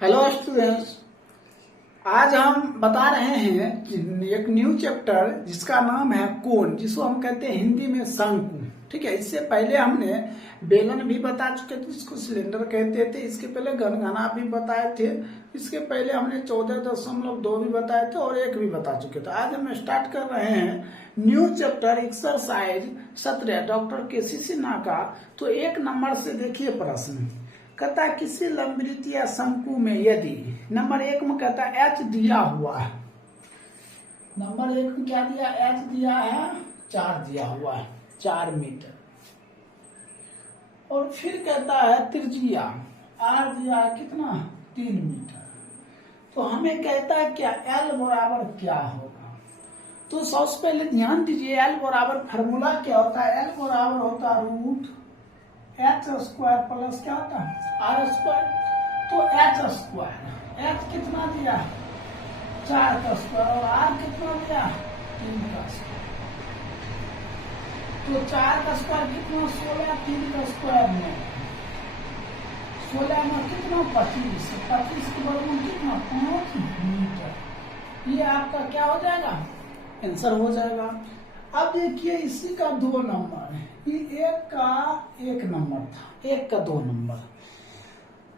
Hello students, आज हम बता रहे हैं कि एक न्यू चैप्टर जिसका नाम है कोण, जिसको हम कहते हैं हिंदी में शंकु। ठीक है, इससे पहले हमने बेलन भी बता चुके थे, जिसको सिलेंडर कहते थे। इसके पहले गनगना भी बताए थे। इसके पहले हमने 14.2 भी बताए थे और 1 भी बता चुके थे। आज हम स्टार्ट कर रहे हैं न्यू चैप्टर एक्सरसाइज 17 डॉक्टर केसी सिन्हा का। तो 1 नंबर से देखिए प्रश्न कहता है किसी लंबवृत्त या शंकु में यदि नंबर 1 में कहता है एच दिया हुआ है। नंबर 1 में क्या दिया? एच दिया है 4 दिया हुआ है, 4 मीटर। और फिर कहता है त्रिज्या आर दिया है कितना? 3 मीटर। तो हमें कहता है क्या एल बराबर क्या होगा? तो सबसे पहले ध्यान दीजिए, एल बराबर फार्मूला क्या होता है? एल बराबर होता है रूट एच स्क्वायर प्लस क्या होता है? R square. तो एच स्क्वायर, एच कितना दिया? 4 का स्क्वायर। और आर कितना दिया? 3 का स्क्वायर। तो 4 का स्क्वायर कितना? 16। 3 का स्क्वायर में 16 में कितना? 25। 25 के वर्गमूल कितना? 5 मीटर। ये आपका क्या हो जाएगा? आंसर हो जाएगा। अब देखिए इसी का 2 नंबर है। ये 1 का 1 नंबर था, 1 का 2 नंबर।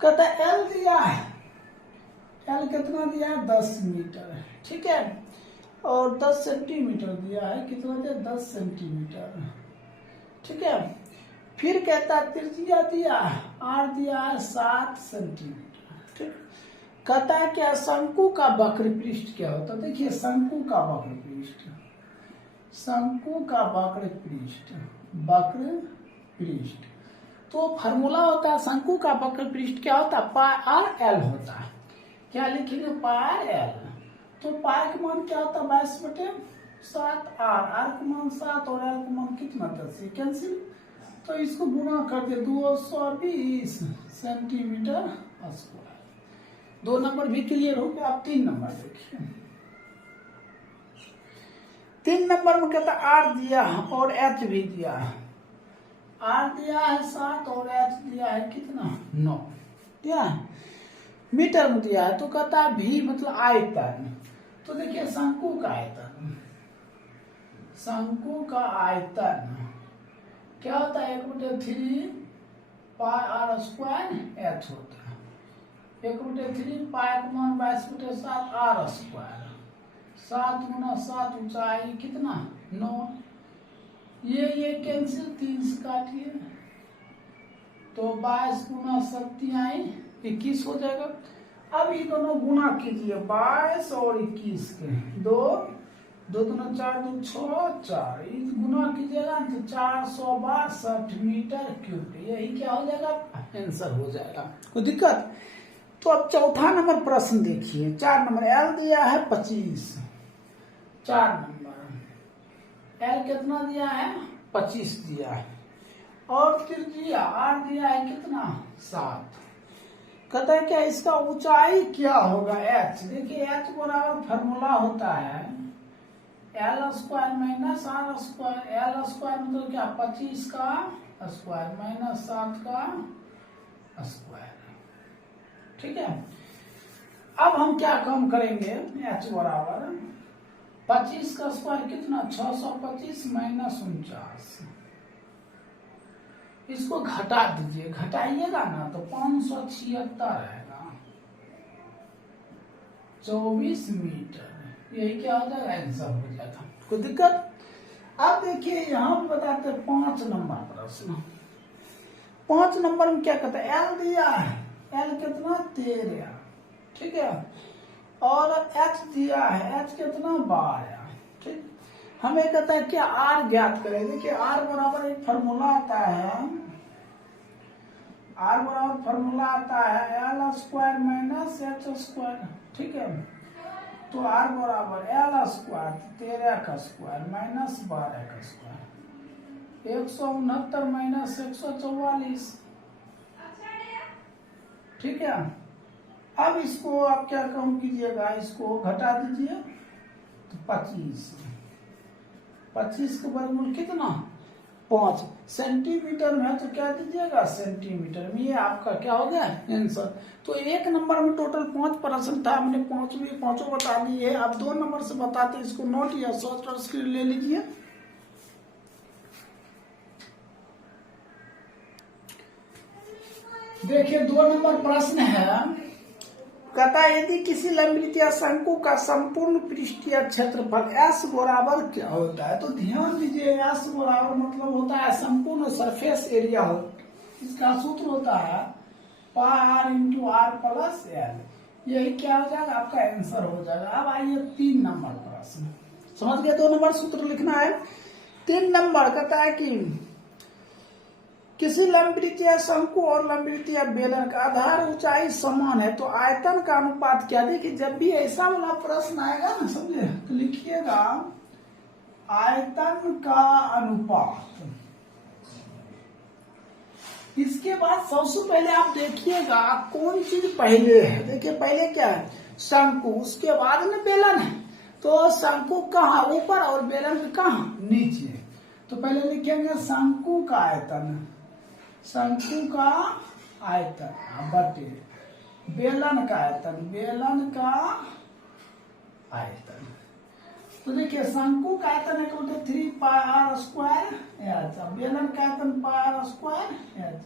कहता एल दिया है, एल कितना दिया है? 10 मीटर। ठीक है, और 10 सेंटीमीटर दिया है। कितना दिया? 10 सेंटीमीटर। ठीक है, फिर कहता है त्रिज्या दिया है, आर दिया है 7 सेंटीमीटर। ठीक, कहता है क्या शंकु का वक्र पृष्ठ क्या होता है? देखिए शंकु का वक्र पृष्ठ, शंकु का वक्र पृष्ठ, वक्र पृष्ठ। तो फार्मूला होता है शंकु का वक्र पृष्ठ क्या होता है? पाई आर एल होता है। क्या लिखेंगे? Pi L. तो पाई का मान क्या होता है? 22/7। आर का मान 7 और एल का मान कितना? 10। कैंसिल। तो इसको गुणा कर दे, 220 सेंटीमीटर स्क्वायर। 2 नंबर भी क्लियर हो गया। अब 3 नंबर देखिए। 3 नंबर में कहता आर दिया है और एच भी दिया है। आर दिया है 7 और एच दिया है कितना? 9 दिया है। मीटर में दिया है। तो कहता है भी मतलब आयतन। तो देखिए शंकु का आयतन, शंकु का आयतन क्या होता है? 1/3 पाई आर स्क्वायर एच होता है। 1/3 पाई का मान 22/7 आर स्क्वायर। 7 गुना 7 ऊंचाई कितना? 9। ये कैंसिल, 3 से काटिए तो 22 गुना 7 21 हो जाएगा। अब ये दोनों गुणा कीजिए, 22 और 21 के 2 दूना 4 2 6 4। गुणा कीजिएगा तो 462 मीटर क्यूब। यही क्या हो जाएगा? आंसर हो जाएगा। कोई दिक्कत? तो अब चौथा नंबर प्रश्न देखिए। 4 नंबर एल दिया है 25। 4 नंबर एल कितना दिया है? 25 दिया है। और त्रिज्या आर दिया है कितना? 7। कहता है क्या इसका ऊंचाई क्या होगा? एच। देखिए एच बराबर फार्मूला होता है L square minus R square. L square मतलब क्या? 25 का स्क्वायर माइनस 7 का स्क्वायर। ठीक है, अब हम क्या काम करेंगे? एच बराबर 25 का स्क्वायर कितना? 625 माइनस 49। इसको घटा दीजिए, घटाइएगा ना तो 576 आएगा। 24 मीटर। यही क्या हो जाएगा? आंसर हो जाएगा। कोई दिक्कत? अब देखिए यहाँ बताते हैं 5 नंबर प्रश्न। 5 नंबर में क्या कहता है? एल दिया है, एल कितना? 13। ठीक है, और एच दिया है, एच कितना? 12। ठीक, हमें कहता है क्या आर ज्ञात करें। देखिए आर बराबर एक फार्मूला आता है, आर बराबर फार्मूला आता है L square minus H square. ठीक है, तो आर बराबर एल स्क्वायर 13 का स्क्वायर माइनस 12 का स्क्वायर। 169 माइनस 144। ठीक है, अब इसको आप क्या काम कीजिएगा? इसको घटा दीजिए तो 25। 25 का वर्गमूल कितना? 5 सेंटीमीटर में है तो क्या दीजिएगा सेंटीमीटर में। ये आपका क्या हो गया आंसर। तो एक नंबर में टोटल 5 प्रश्न था, हमने पांचों बता दिए। अब 2 नंबर से बताते हैं, इसको नोट या शॉर्ट स्क्रीन ले लीजिए। देखिए 2 नंबर प्रश्न है, कहता है यदि किसी लंबवृत्तीय शंकु का संपूर्ण पृष्ठीय क्षेत्रफल S बराबर क्या होता है। तो ध्यान दीजिए S बराबर मतलब होता है संपूर्ण सरफेस एरिया हो, इसका सूत्र होता है pi r into R plus L. यही क्या हो जाएगा आपका आंसर हो जाएगा। अब आइए 3 नंबर प्रश्न, समझ गए। 2 नंबर सूत्र लिखना है। 3 नंबर कहता है कि किसी लंबवृत्तीय शंकु और लंबवृत्तीय बेलन का आधार ऊंचाई समान है तो आयतन का अनुपात क्या। देखिए जब भी ऐसा वाला प्रश्न आएगा ना समझे तो लिखिएगा आयतन का अनुपात। इसके बाद सबसे पहले आप देखिएगा कौन चीज पहले है। देखिए पहले क्या है शंकु, उसके बाद में बेलन है। तो शंकु कहाँ ऊपर और बेलन कहाँ नीचे। तो पहले लिखेंगे शंकु का आयतन, शंकु का आयतन बटे बेलन का आयतन, बेलन का आयतन। तो देखिए शंकु का आयतन है 3 पाई आर स्क्वायर एच, बेलन का आयतन पाई आर स्क्वायर एच।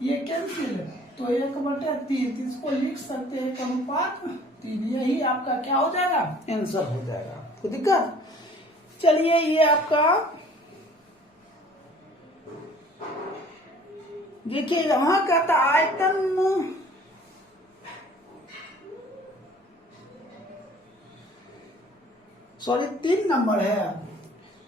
ये कैंसिल तो 1/3, इसको लिख सकते हैं 1/3। यही आपका क्या हो जाएगा आंसर हो जाएगा। कोई दिक्कत। चलिए ये आपका देखिए यहां कहता आयतन, सॉरी 3 नंबर है।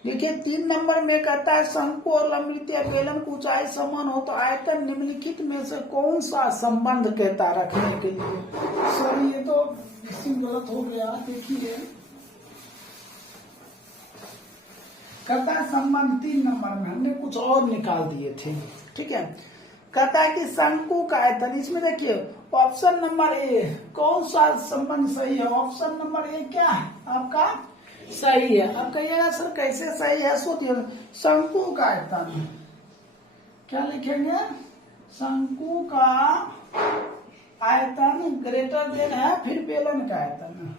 देखिए 3 नंबर में कहता है शंकु और लंबवृत्तीय बेलन की ऊंचाई समान हो तो आयतन निम्नलिखित में से कौन सा संबंध कहता रखने के लिए। सॉरी ये तो इसमें गलत हो गया। देखिए कहता है संबंध 3 नंबर में हमने कुछ और निकाल दिए थे। ठीक है, कहता है कि शंकु का आयतन, इसमें देखिए ऑप्शन नंबर ए कौन सा संबंध सही है। ऑप्शन नंबर ए क्या है आपका सही है। अब कहिएगा सर कैसे सही है। सोचिए शंकु का आयतन क्या लिखेंगे, शंकु का आयतन ग्रेटर देन है फिर बेलन का आयतन,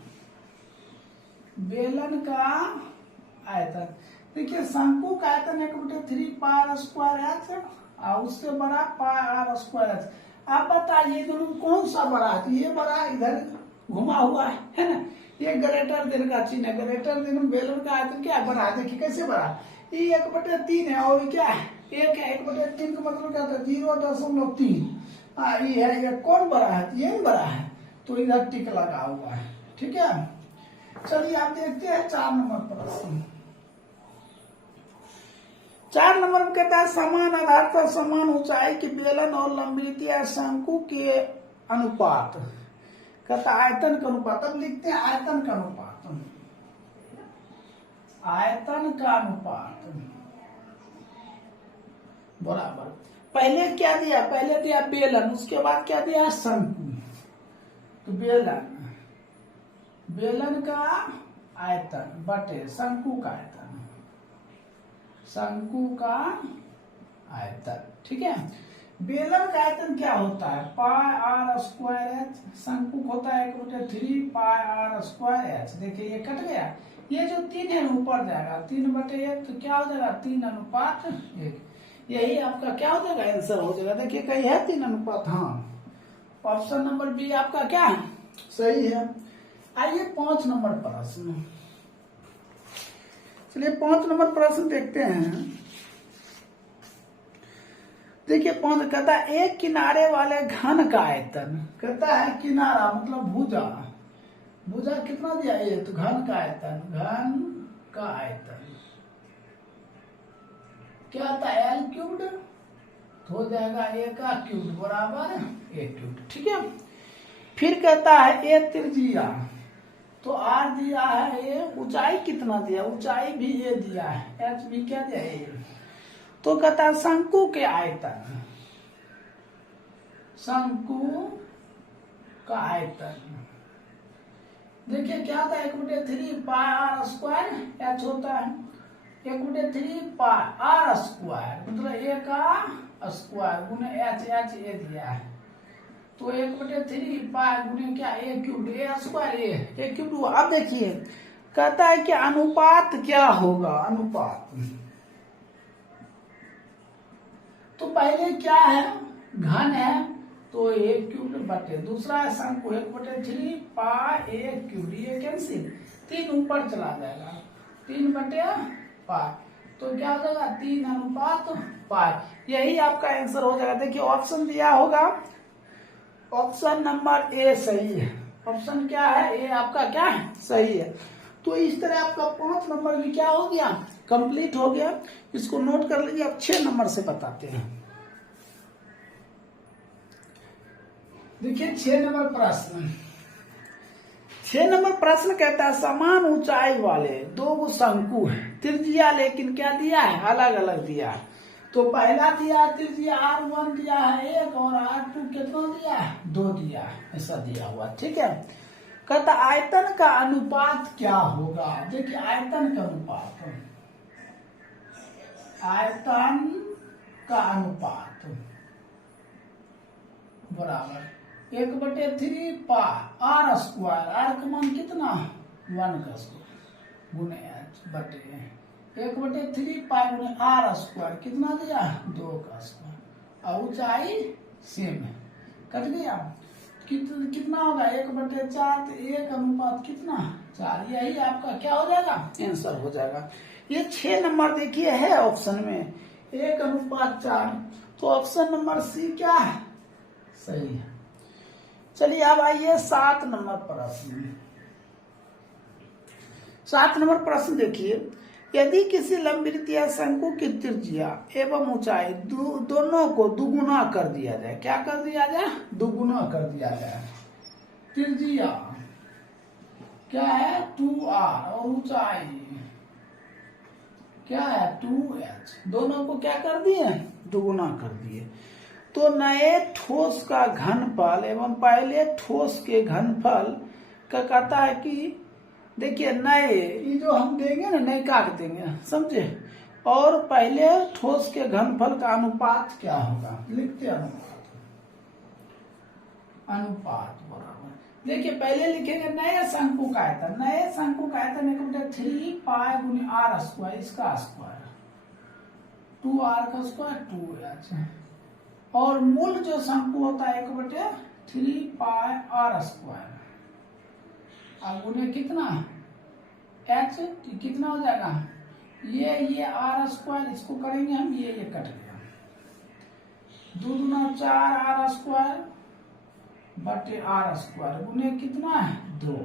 बेलन का आयतन। देखिए शंकु का आयतन 1/3 पाई आर स्क्वायर एच और उससे बड़ा पाई आर स्क्वायर एच। आप बताइए दोनों कौन सा बड़ा है। ये बड़ा इधर घुमा हुआ है ना, ये ग्रेटर देन का चिन्ह है। ग्रेटर देन बेलन का आयतन क्या बड़ा है। देखिए कैसे बड़ा, ये 1/3 है और क्या है 1 है। 1/3 का मतलब क्या होता है 0.3। ये है, ये कौन बड़ा है, ये बड़ा है तो इधर टिक लगा हुआ है। ठीक है, चलिए आप देखते हैं 4 नंबर प्रश्न। 4 नंबर में कहता है समान आधार पर समान ऊंचाई की बेलन और लंबवृत्तीय शंकु के अनुपात। कहता आयतन का अनुपात। अब लिखते हैं आयतन का अनुपात, आयतन का अनुपात बराबर। पहले क्या दिया, पहले दिया बेलन, उसके बाद क्या दिया शंकु। तो बेलन, बेलन का आयतन बटे शंकु का आयतन, शंकु का आयतन। ठीक है, बेलन का आयतन क्या होता है पाई आर स्क्वायर एच, शंकु होता है 1/3 पाई आर स्क्वायर एच। देखिए ये कट गया, ये जो 3 है ऊपर जाएगा 3/1 तो क्या हो जाएगा 3:1। यही आपका क्या हो जाएगा आंसर हो जाएगा। देखिए कहीं है 3:, हाँ ऑप्शन नंबर बी आपका क्या है सही है। आइए 5 नंबर प्रश्न, चलिए 5 नंबर प्रश्न देखते हैं। देखिए 5 कहता है एक किनारे वाले घन का आयतन। कहता है किनारा मतलब भुजा, भुजा कितना दिया ये तो घन का आयतन, घन का आयतन क्या आता है L³ तो हो जाएगा A³ बराबर A³। ठीक है, फिर कहता है ए त्रिज्या तो आर दिया है ए, ऊंचाई कितना दिया, ऊंचाई भी ए दिया है, एच भी क्या दिया है। तो कहता है शंकु के आयतन, शंकु का आयतन देखिए क्या था 1/3 पाई आर स्क्वायर एच होता है 1/3 पाई आर स्क्वायर, मतलब ए का स्क्वायर गुने एच, एच ए दिया है तो 1/3 पाई गुने क्या ए क्यूब, ए स्क्वायर ए क्यूब हुआ। अब देखिए कहता है कि अनुपात क्या होगा, अनुपात तो पहले क्या है, घन है तो ए क्यूब बटे, दूसरा है शंकु 1/3 पाई ए क्यूब, ये कैंसिल, 3 ऊपर चला जाएगा, 3/पाई तो क्या हो जाएगा 3:पाई, यही आपका आंसर हो जाएगा। देखिए ऑप्शन दिया होगा, ऑप्शन नंबर ए सही है, ऑप्शन क्या है ए आपका क्या है सही है। तो इस तरह आपका 5 नंबर भी क्या हो गया, कंप्लीट हो गया। इसको नोट कर लीजिए। अब 6 नंबर से बताते हैं। देखिए 6 नंबर प्रश्न, 6 नंबर प्रश्न कहता है समान ऊंचाई वाले 2 शंकु है, त्रिज्या लेकिन क्या दिया है, अलग अलग दिया है। तो पहला दिया है त्रिज्या R1 दिया है 1 और R2 कितना दिया है 2 दिया है, ऐसा दिया हुआ, ठीक है। कहता आयतन का अनुपात क्या होगा। देखिए आयतन का अनुपात, आयतन का अनुपात बराबर 1/3 पाई आर स्क्वायर, आर का मान कितना 1 का स्क्वायर गुने एच बटे 1/3 पाई गुने आर स्क्वायर कितना दिया 2 का स्क्वायर, और ऊंचाई सेम है, कट गया। कितना होगा 1/4, तो 1 कितना 4, यही आपका क्या हो जाएगा आंसर हो जाएगा। ये 6 नंबर देखिए है ऑप्शन में 1:4, तो ऑप्शन नंबर सी क्या है सही है। चलिए अब आइए 7 नंबर प्रश्न। 7 नंबर प्रश्न देखिए, यदि किसी लंबवृत्तीय शंकु की त्रिज्या एवं ऊंचाई दोनों को दुगुना कर दिया जाए, क्या कर दिया जाए दुगुना कर दिया जाए, त्रिज्या क्या है 2r और ऊंचाई क्या है 2h, दोनों को क्या कर दिए दुगुना कर दिए, तो नए ठोस का घनफल एवं पहले ठोस के घनफल का कहता है कि देखिए नए, ये जो हम देंगे ना नए काट देंगे, समझे, और पहले ठोस के घनफल का अनुपात क्या होगा, लिखते अनुपात, अनुपात बराबर। देखिए पहले लिखेंगे नए शंकु का आयतन, नए शंकु का आयतन 1/3 पाई गुने आर स्क्वायर, इसका स्क्वायर 2r का स्क्वायर 2h, और मूल जो शंकु होता है 1/3 पाई आर स्क्वायर, अब गुने कितना h, कितना हो जाएगा ये आर स्क्वायर, इसको करेंगे हम, ये कट गया, 2 दूना 4 आर स्क्वायर बटे आर स्क्वायर गुने कितना है 2,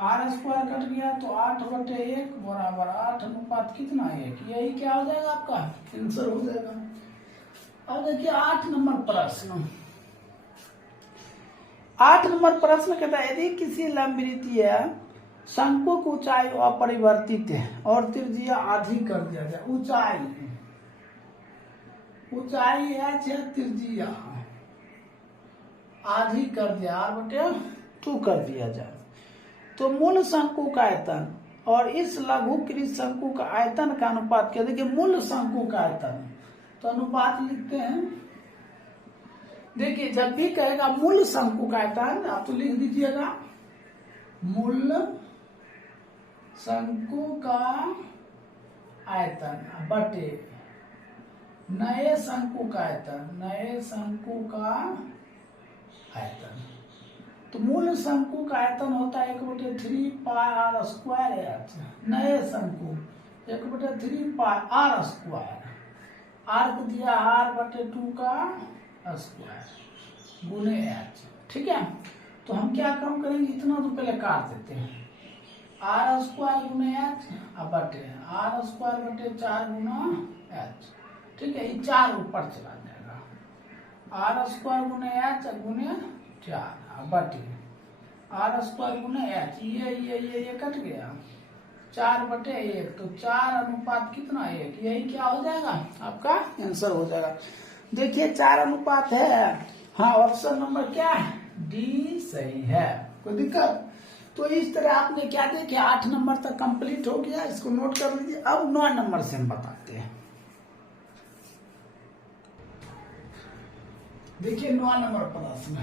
आर स्क्वायर कट गया तो 8/1 बराबर 8 कितना 1, यही क्या हो जाएगा आपका आंसर हो जाएगा। अब देखिए 8 नंबर प्रश्न, 8 नंबर प्रश्न कहता है यदि किसी लंबवृत्तीय शंकु की ऊंचाई अपरिवर्तित है और त्रिज्या आधी कर दिया जाए, ऊंचाई h है, त्रिज्या आधी कर दिया R/2 कर दिया जाए, तो मूल शंकु का आयतन और इस लघुकृत शंकु का आयतन का अनुपात क्या। देखिए मूल शंकु का आयतन, तो अनुपात लिखते हैं। देखिए जब भी कहेगा मूल शंकु का आयतन आप तो लिख दीजिएगा मूल शंकु का आयतन बटे नए शंकु का आयतन, नए शंकु का आयतन, तो मूल शंकु का आयतन होता है 1/3 पाई आर स्क्वायर एच, नए शंकु 1/3 पाई आर स्क्वायर, आर को दिया R/2 का स्क्वायर गुने एच, ठीक है। तो हम क्या काम करेंगे, इतना तो पहले काट देते हैं, आर स्क्वायर गुने एच बटे आर स्क्वायर बटे 4 गुना एच, ठीक है, ये 4 ऊपर चला जाएगा, आर स्क्वायर गुने एच गुने 4 बटे आर स्क्वायर गुने एच, ये कट गया 4/1, तो 4 कितना 1, यही क्या हो जाएगा आपका आंसर हो जाएगा। देखिए 4 है, हाँ ऑप्शन नंबर क्या है डी सही है, कोई दिक्कत। तो इस तरह आपने क्या देखे 8 नंबर तक कंप्लीट हो गया, इसको नोट कर लीजिए। अब 9 नंबर से हम बताते हैं। देखिए 9 नंबर प्रश्न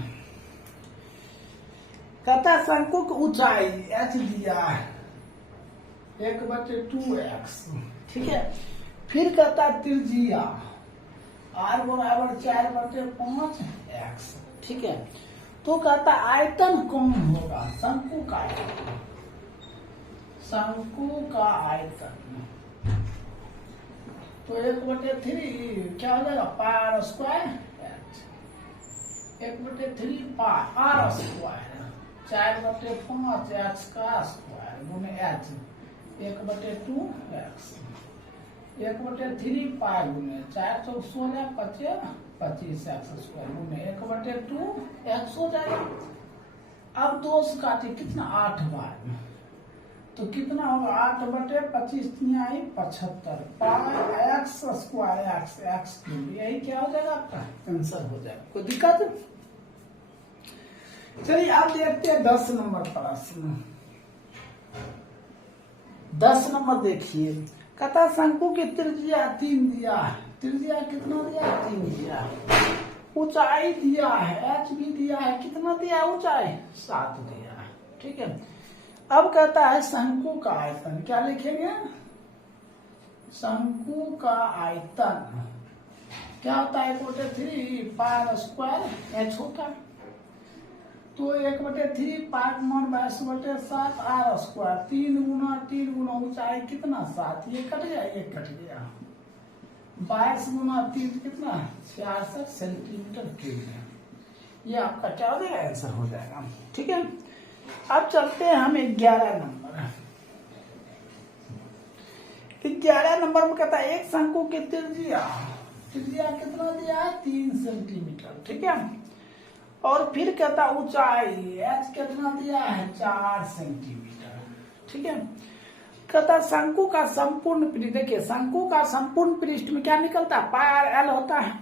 कहता है शंकु की ऊंचाई h दिया है 1/2x, ठीक है। फिर कहता है त्रिज्या r बराबर 4/5x, ठीक है। तो कहता आयतन कौन होगा, शंकु का आयतन, शंकु का आयतन। तो 1/3 क्या हो जाएगा पाई स्क्वायर h, 1/3 पाई r स्क्वायर 4/5 का स्क्वायर गुने h 1/2x 1/3 पाई गुने 4 तो 16 25 x स्क्वायर गुने 1/2x हो जाएगा। अब 2 से काटे कितना 8 बार, तो कितना होगा 8/25 आई 75 पाई x स्क्वायर x क्यूब, यही क्या हो जाएगा आपका आंसर हो जाएगा। कोई दिक्कत? चलिए आप देखते हैं 10 नंबर प्रश्न। 10 नंबर देखिए कहता शंकु की त्रिज्या 3 दिया है, त्रिज्या कितना दिया है 3 दिया है, ऊंचाई दिया है h भी दिया है, कितना दिया है ऊंचाई 7 दिया है, ठीक है। अब कहता है शंकु का आयतन, क्या लिखेंगे शंकु का आयतन क्या होता है 1/3 पाई स्क्वायर h होता है। तो 1/3 पाई मान 22/7 r स्क्वायर 3 गुना ऊंचाई कितना 7, ये कट गया ये कट गया 22 गुना 3 कितना 66 सेंटीमीटर क्यूब, ये आपका क्या हो जाएगा आंसर हो जाएगा, ठीक है। अब चलते हैं हम 11 नंबर। 11 नंबर में कहता है एक शंकु की त्रिज्या कितना दिया है 3 सेंटीमीटर, ठीक है। और फिर कहता ऊंचाई h कितना दिया है 4 सेंटीमीटर, ठीक है। कहता शंकु का संपूर्ण पृष्ठ, देखिए शंकु का संपूर्ण पृष्ठ में क्या निकलता है पाई और l होता है,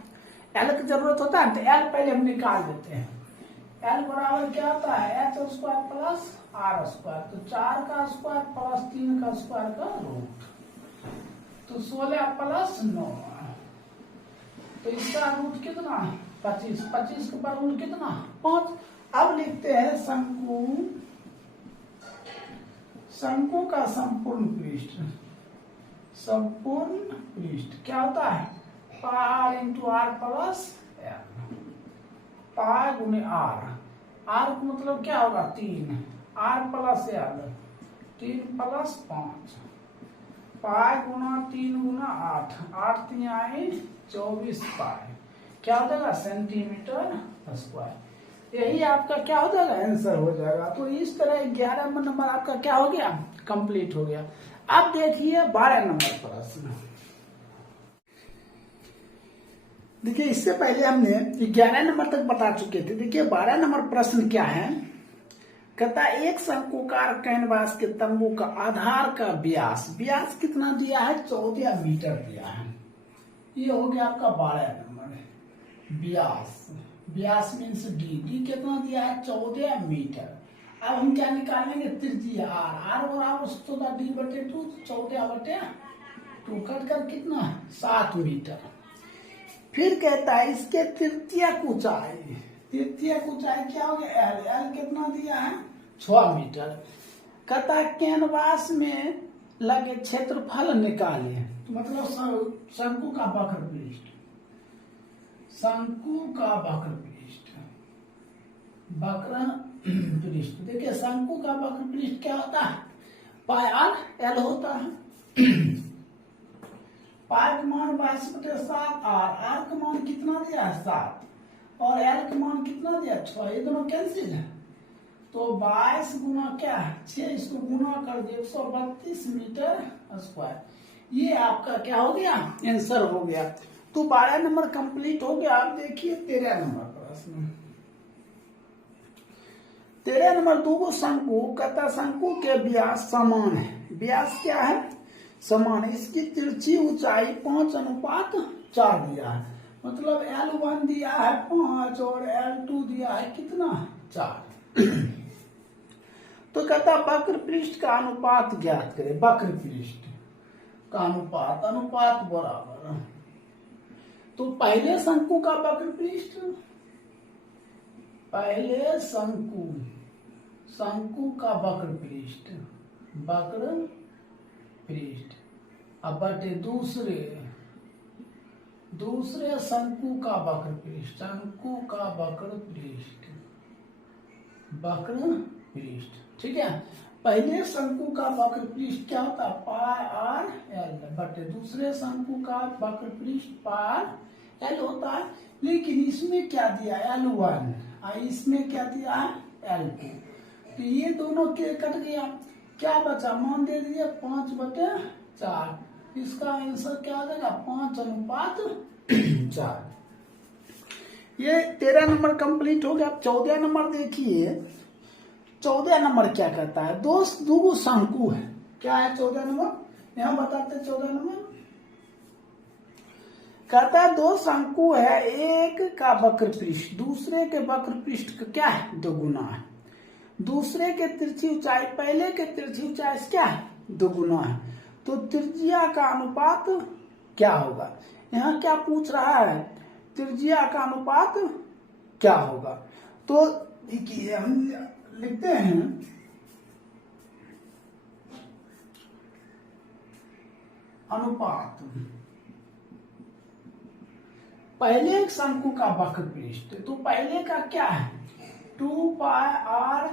l की जरूरत होता है तो l पहले हम निकाल देते हैं। l बराबर क्या होता है h square plus r square, तो 4 का स्क्वायर प्लस 3 का स्क्वायर का रूट, तो 16 प्लस 9, तो इसका रूट कितना 25, 25 के बराबर कितना 5। अब लिखते हैं शंकु का संपूर्ण पृष्ठ क्या होता है pi into R plus L, pi गुने आर, आर का मतलब क्या होगा 3, R plus L 3 plus 5, pi गुना 3 गुना 8, 8 3 आई 24 पाई, क्या हो जाएगा सेंटीमीटर स्क्वायर, यही आपका क्या हो जाएगा आंसर हो जाएगा। तो इस तरह 11 नंबर आपका क्या हो गया कंप्लीट हो गया। अब देखिए 12 नंबर प्रश्न। देखिए इससे पहले हमने 11 नंबर तक बता चुके थे। देखिए 12 नंबर प्रश्न क्या है, कहता है एक शंकुकार कैनवास के तंबू का आधार का व्यास कितना दिया है 14 मीटर दिया है। ये हो गया आपका 12 नंबर। व्यास मीन्स डी कितना दिया है 14 मीटर। अब हम क्या निकालेंगे त्रिज्या आर बराबर 14d/2 14/2 कट कर कितना 7 मीटर। फिर कहता है इसके तृतीयक ऊंचाई क्या हो गया एल कितना दिया है 6 मीटर। कहता है कैनवास में लगे क्षेत्रफल निकालिए, तो मतलब शंकु का वक्र पृष्ठ, देखिए शंकु का वक्र पृष्ठ क्या होता है पाई आर एल होता है। पाई का मान 22/7 आर का मान कितना दिया है 7 और एल का मान कितना दिया 6, ये दोनों कैंसिल है, तो 22 गुना क्या है 6, इसको गुना कर दिए 132 मीटर स्क्वायर। ये आपका क्या हो गया आंसर हो गया। तो 12 नंबर कंप्लीट हो गया। आप देखिए 13 नंबर प्रश्न। 13 नंबर दो शंकु कहता शंकु के व्यास समान है, व्यास क्या है समान है, इसकी तिरछी ऊंचाई 5:4 दिया है, मतलब L1 दिया है 5 और L2 दिया है कितना 4। तो कहता है वक्र पृष्ठ का अनुपात ज्ञात करें। वक्र पृष्ठ का अनुपात, अनुपात बराबर, तो पहले शंकु का वक्र पृष्ठ, पहले शंकु का वक्र पृष्ठ, वक्र पृष्ठ, अब बटे दूसरे शंकु का वक्र पृष्ठ, शंकु का वक्र पृष्ठ, वक्र पृष्ठ, ठीक है। पहले शंकु का वक्र पृष्ठ क्या होता है, पाई आर एल, बटे दूसरे शंकु का वक्र पृष्ठ पाई एल होता है। लेकिन इसमें क्या दिया, L1, इसमें क्या दिया है, L2, तो ये दोनों के कट गया, क्या बचा, मान दे दिए 5/4, इसका आंसर क्या हो जाएगा, 5:4। ये 13 नंबर कंप्लीट हो गया। 14 नंबर देखिए, 14 नंबर क्या कहता है, दो शंकु है, क्या है 14 नंबर, यहां बताते 14 नंबर कहता है दो शंकु है, एक का वक्र पृष्ठ दूसरे के वक्र पृष्ठ का क्या है, दोगुना है। दूसरे के तिरछी ऊंचाई पहले के तिरछी ऊंचाई से क्या है, दोगुना है। तो त्रिज्या का अनुपात क्या होगा, यहाँ क्या पूछ रहा है, त्रिज्या का अनुपात क्या होगा। तो देखिए हम लिखते हैं अनुपात, पहले शंकु का वक्र पृष्ठ, तो पहले का क्या है 2πr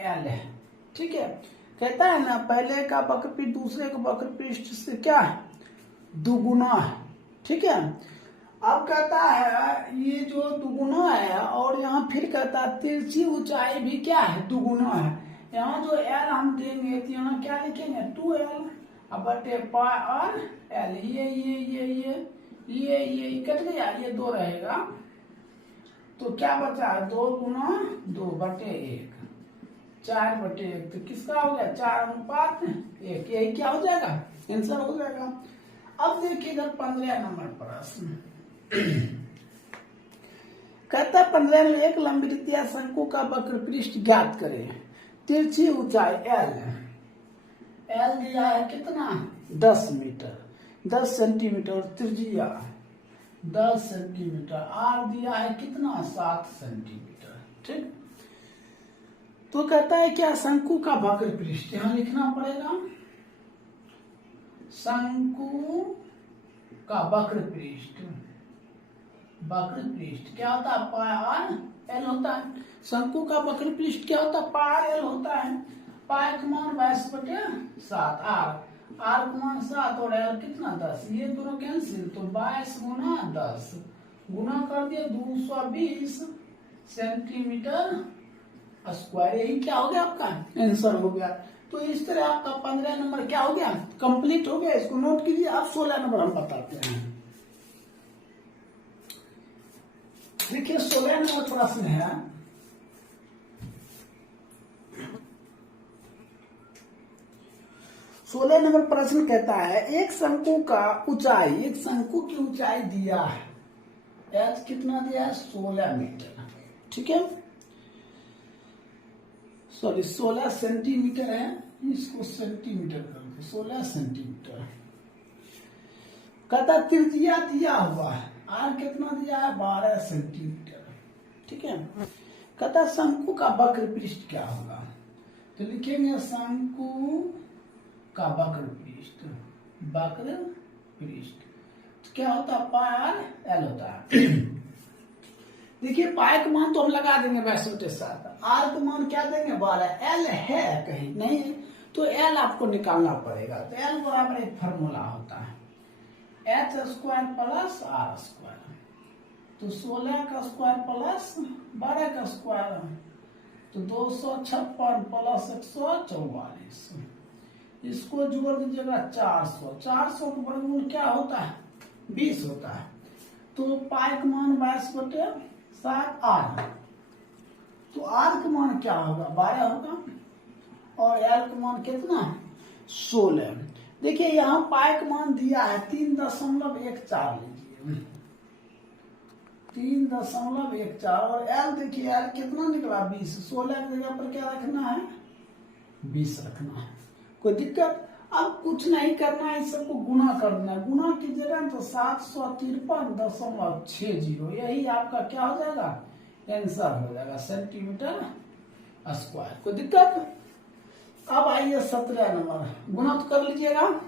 l है, ठीक है। कहता है ना पहले का वक्र पृष्ठ दूसरे का वक्र पृष्ठ से क्या है, दुगुना है, ठीक है। अब कहता है ये जो दुगुना है और यहाँ फिर कहता है तिरछी ऊंचाई भी क्या है, दुगुना है। यहाँ जो l हम देंगे तो यहाँ क्या लिखेंगे 2l, अब बटे πr l, ये कट गया, ये 2 रहेगा, तो क्या बचा 2 गुना 2 बटे 1, 4/1, तो किसका हो गया 4:1, यही क्या हो जाएगा, आंसर हो जाएगा। अब देखिए इधर 15 नंबर प्रश्न कहता है 15 में एक लंबवृत्तीय शंकु का वक्र पृष्ठ ज्ञात करें, तिरछी ऊंचाई l दिया है कितना 10 मीटर, 10 सेंटीमीटर, त्रिज्या 10 सेंटीमीटर, r दिया है कितना 7 सेंटीमीटर, ठीक। तो कहता है क्या शंकु का वक्र पृष्ठ, यहां लिखना पड़ेगा शंकु का वक्र पृष्ठ, वक्र पृष्ठ क्या होता है πr l होता है। शंकु का वक्र पृष्ठ क्या होता है πr l होता है। पाई का मान 22/7, r का मान 7 और l कितना 10, ये दोनों कैंसिल, तो 22 गुना 10 गुना कर दिया 220 सेंटीमीटर स्क्वायर, यही क्या हो गया आपका आंसर हो गया। तो इस तरह आपका 15 नंबर क्या हो गया, कंप्लीट हो गया। इसको नोट कीजिए। अब 16 नंबर हम बताते हैं। देखिए 16 नंबर प्रश्न है, सोलह नंबर प्रश्न कहता है एक शंकु का ऊंचाई, एक शंकु की ऊंचाई दिया है, एच कितना दिया है 16 मीटर, ठीक है, सॉरी 16 सेंटीमीटर है, इसको सेंटीमीटर कर दो, 16 सेंटीमीटर। कहता त्रिज्या दिया हुआ है, आर कितना दिया है 12 सेंटीमीटर, ठीक है। कहता शंकु का वक्र पृष्ठ क्या होगा, तो लिखेंगे शंकु का वक्र पृष्ठ, वक्र पृष्ठ तो क्या होता है पाई एल होता है। देखिए पाई का मान तो हम लगा देंगे वैसे के साथ, आर का मान क्या देंगे 12, एल है कहीं नहीं तो एल आपको निकालना पड़ेगा। तो एल बराबर एक फार्मूला होता है H square plus R square, तो 16 का स्क्वायर प्लस 12 का स्क्वायर, तो 256 प्लस 144, इसको जोड़ दीजिएगा 400, 400 का वर्गमूल क्या होता है 20 होता है। तो पाई का मान 22/7 आर, तो आर का मान क्या होगा 12 होगा और एल का मान कितना 16। देखिए यहाँ पाई का मान दिया है 3.14 लीजिए, 3.14 और एल देखिए एल कितना निकला 20, 16 की जगह पर क्या रखना है 20 रखना है। कोई दिक्कत? अब कुछ नहीं करना है, इस सबको गुना करना है। गुना कीजिएगा तो 753.60 यही आपका क्या हो जाएगा, आंसर हो जाएगा, सेंटीमीटर स्क्वायर। कोई दिक्कत? अब आइए 17 नंबर, गुना तो कर लीजिएगा।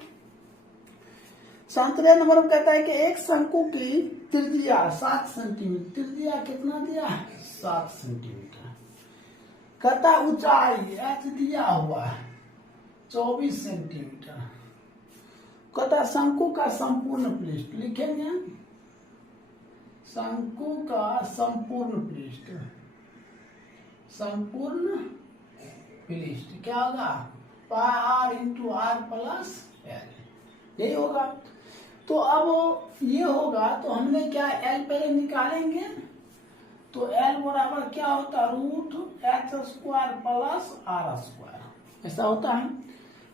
17 नंबर में कहता है कि एक शंकु की त्रिज्या 7 सेंटीमीटर, त्रिज्या कितना दिया है, 7 सेंटीमीटर। कहता ऊंचाई h दिया हुआ है 24 सेंटीमीटर। कहता शंकु का संपूर्ण पृष्ठ, लिखेंगे शंकु का संपूर्ण पृष्ठ, संपूर्ण पृष्ठ क्या होगा, pi r into R plus L, यही होगा। तो अब ये होगा तो हमने क्या एल पहले निकालेंगे, तो एल बराबर क्या होता है, √h² प्लस आर स्क्वायर, ऐसा होता है।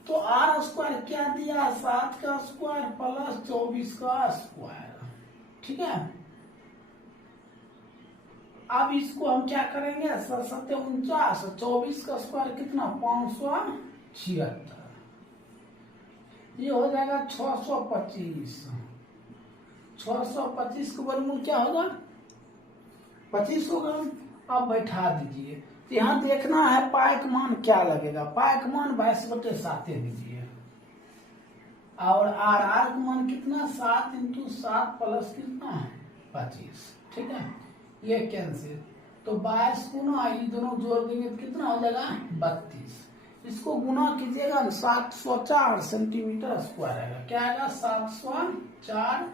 तो आर स्क्वायर क्या दिया, 7 का स्क्वायर प्लस 24 का स्क्वायर, ठीक है। अब इसको हम क्या करेंगे, 749, 24 का स्क्वायर कितना, 576, ये हो जाएगा 625। 625 के वर्गमूल क्या होगा, 25 होगा। अब बैठा दीजिए, तो यहाँ देखना है पाई का मान क्या लगेगा, पाई का मान 22/7 दीजिए, और आर का मान कितना, 7 इंटू 7 प्लस कितना 25, ठीक है। ये कैंसिल, तो 22 गुना ये दोनों जोड़ देंगे तो कितना हो जाएगा, 32। इसको गुना कीजिएगा 704 सेंटीमीटर स्क्वायर आएगा, क्या आएगा, 704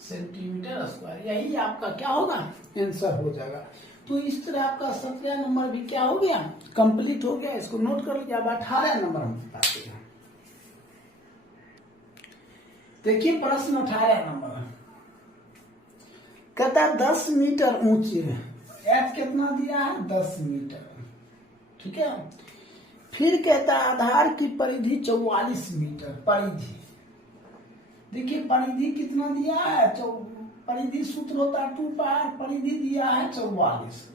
सेंटीमीटर स्क्वायर, यही आपका क्या होगा, आंसर हो जाएगा। तो इस तरह आपका 17 नंबर भी क्या हो गया, कंप्लीट हो गया। इसको नोट कर लीजिए। अब 18 नंबर हम बताते हैं। देखिए प्रश्न 18 नंबर कहता 10 मीटर ऊंचे, एच कितना दिया है, 10 मीटर, ठीक है। फिर कहता है आधार की परिधि 44 मीटर, परिधि देखिए परिधि कितना दिया है, परिधि सूत्र होता है 2πr, परिधि दिया है 44,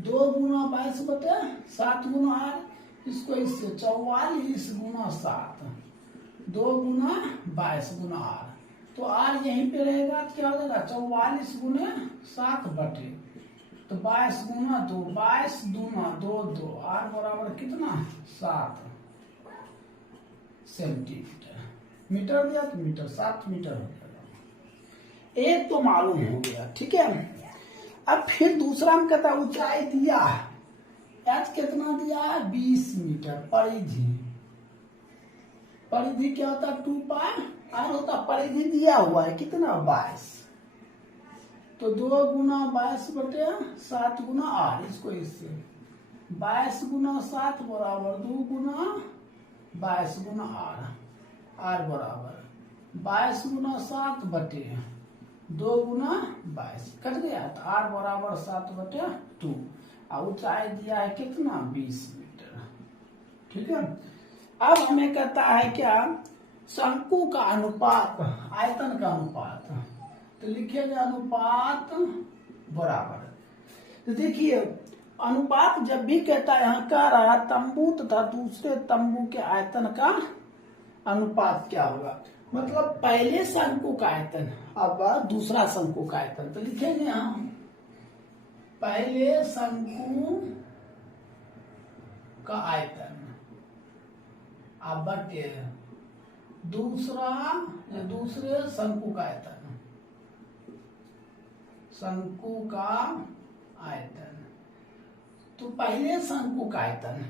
2 गुना 22/7 गुना r, इसको इससे 44 गुना 7, 2 गुना 22 गुना r, तो r यहीं पे रहेगा, क्या हो जाएगा 44 गुना 7 बटे, तो 22 गुना 2, 22 दूना 2, 2, r बराबर कितना 7 सेंटीमीटर, मीटर दिया तो मीटर, 7 मीटर हो जाएगा। एक तो मालूम हो गया, ठीक है। अब फिर दूसरा में कहता ऊंचाई दिया है, एच कितना दिया है, 20 मीटर, परिधि, परिधि क्या होता है 2πr होता, परिधि दिया हुआ है कितना 22, तो 2 गुना 22/7 गुना r, इसको इससे 22 गुना 7 बराबर 2 गुना 22 गुना r, r बराबर 22 गुना 7 बटे 2 गुना 22, कट गया, तो r बराबर 7/2, और ऊंचाई दिया है कितना 20 मीटर, ठीक है। अब हमें कहता है क्या, शंकु का अनुपात आयतन का अनुपात, तो लिखेगा अनुपात बराबर, तो देखिए अनुपात जब भी कहता है, यहाँ कह रहा है तंबू तथा दूसरे तंबू के आयतन का अनुपात क्या होगा, मतलब पहले शंकु का आयतन अब दूसरा शंकु का आयतन, तो लिखेंगे हम पहले शंकु का आयतन अब बटे दूसरे शंकु का आयतन, शंकु का आयतन, तो पहले शंकु का आयतन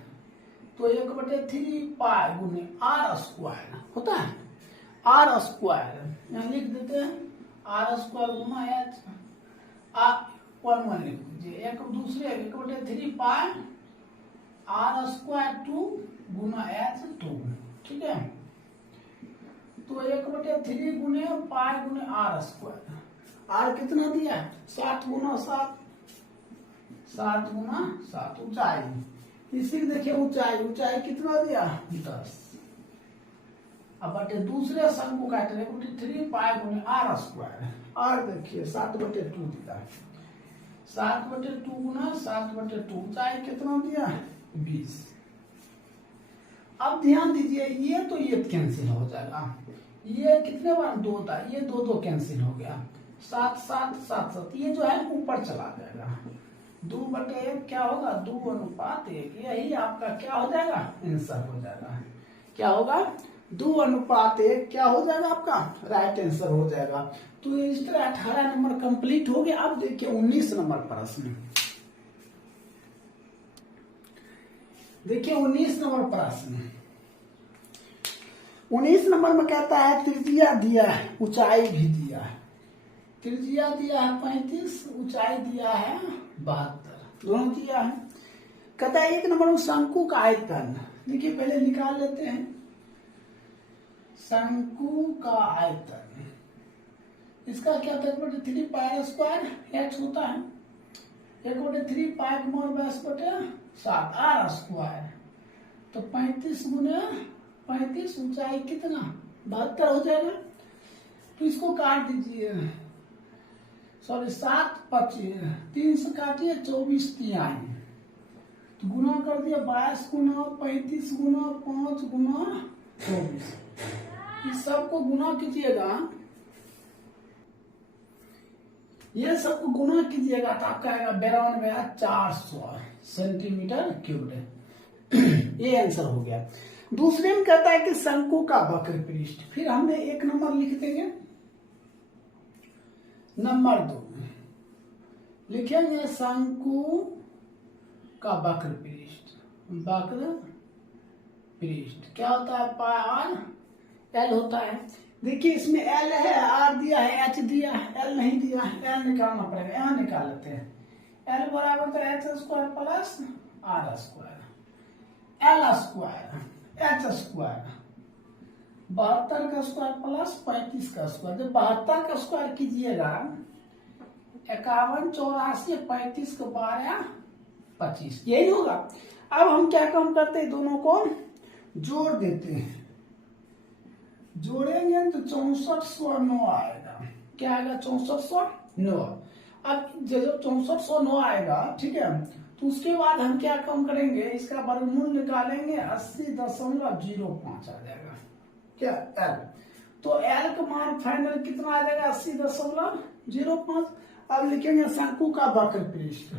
तो 1/3 गुने आर स्क्वायर होता है, आर स्क्वायर यहाँ लिख देते हैं, आर स्क्वायर गुना एच, 1 लिख दीजिए, एक दूसरे 1/3 आर स्क्वायर 2 गुना एच 2, ठीक है। तो 1/3 गुने पाई गुने आर स्क्वायर, आर कितना दिया 7 गुना 7, 7 गुना 7, ऊंचाई इसी देखिए ऊंचाई कितना दिया 10, अब बटे दूसरे शंकु का 1/3 पाई गुने आर स्क्वायर, आर देखिए 7/2 दिया, 7/2 गुना 7/2, ऊंचाई कितना दिया 20, अब ध्यान दीजिए, ये तो ये कैंसिल हो जाएगा, ये कितने बार 2 था, ये 2 2 कैंसिल हो गया, 7 7 7 7, ये जो है ऊपर चला जाएगा, 2/1 क्या होगा, 2:1, यही आपका क्या हो जाएगा, आंसर हो जाएगा। क्या होगा, 2:1 क्या हो जाएगा आपका राइट आंसर हो जाएगा। तो इस तरह 18 नंबर कंप्लीट हो गया। अब देखिए 19 नंबर प्रश्न, देखिए 19 नंबर प्रश्न, 19 नंबर में कहता है त्रिज्या दिया है, ऊंचाई भी दिया है, त्रिज्या दिया है 35, ऊंचाई दिया है 72, दोनों दिया है। कहता है 1 नंबर में शंकु का आयतन, देखिए पहले निकाल लेते हैं शंकु का आयतन, इसका क्या होता है 3 पाई स्क्वायर h होता है, 1/3 पाई व्यास बटे 7 r स्क्वायर, तो 35 गुने 35, ऊंचाई कितना 72 हो जाएगा। तो इसको काट दीजिए, सॉरी 7 25, 3 से काटिए 24 3, तो गुना कर दिया 22 गुना 35 गुना 5 गुना 24, इस सबको गुना कीजिएगा, ये सबको गुना कीजिएगा तो आपका आएगा 92,400 सेंटीमीटर क्यूब। ये आंसर हो गया। दूसरे में कहता है कि शंकु का वक्र पृष्ठ, फिर हमने 1 नंबर लिख देंगे, नंबर 2 लिखेंगे शंकु का वक्र पृष्ठ, वक्र पृष्ठ क्या होता है पाई आर एल होता है। देखिए इसमें एल है, आर दिया है, एच दिया है, एल नहीं दिया है, एल निकालना पड़ेगा, यहाँ निकाल लेते हैं, एल बराबर तो H square plus R square, L square H square 72 का स्क्वायर प्लस 35 का स्क्वायर, जब 72 का स्क्वायर कीजिएगा 51 84 35 को 12 25, यही होगा। अब हम क्या काम करते हैं, दोनों को जोड़ देते हैं, जोड़ेंगे तो 6409 आएगा। क्या आएगा 6409। अब जब 6409 आएगा, ठीक है, तो उसके बाद हम क्या काम करेंगे, इसका वर्गमूल निकालेंगे, 80.05 आ जाएगा क्या एल, तो एल का मान फाइनल कितना आ जाएगा 80.05। अब लिखेंगे शंकु का वक्र पृष्ठ,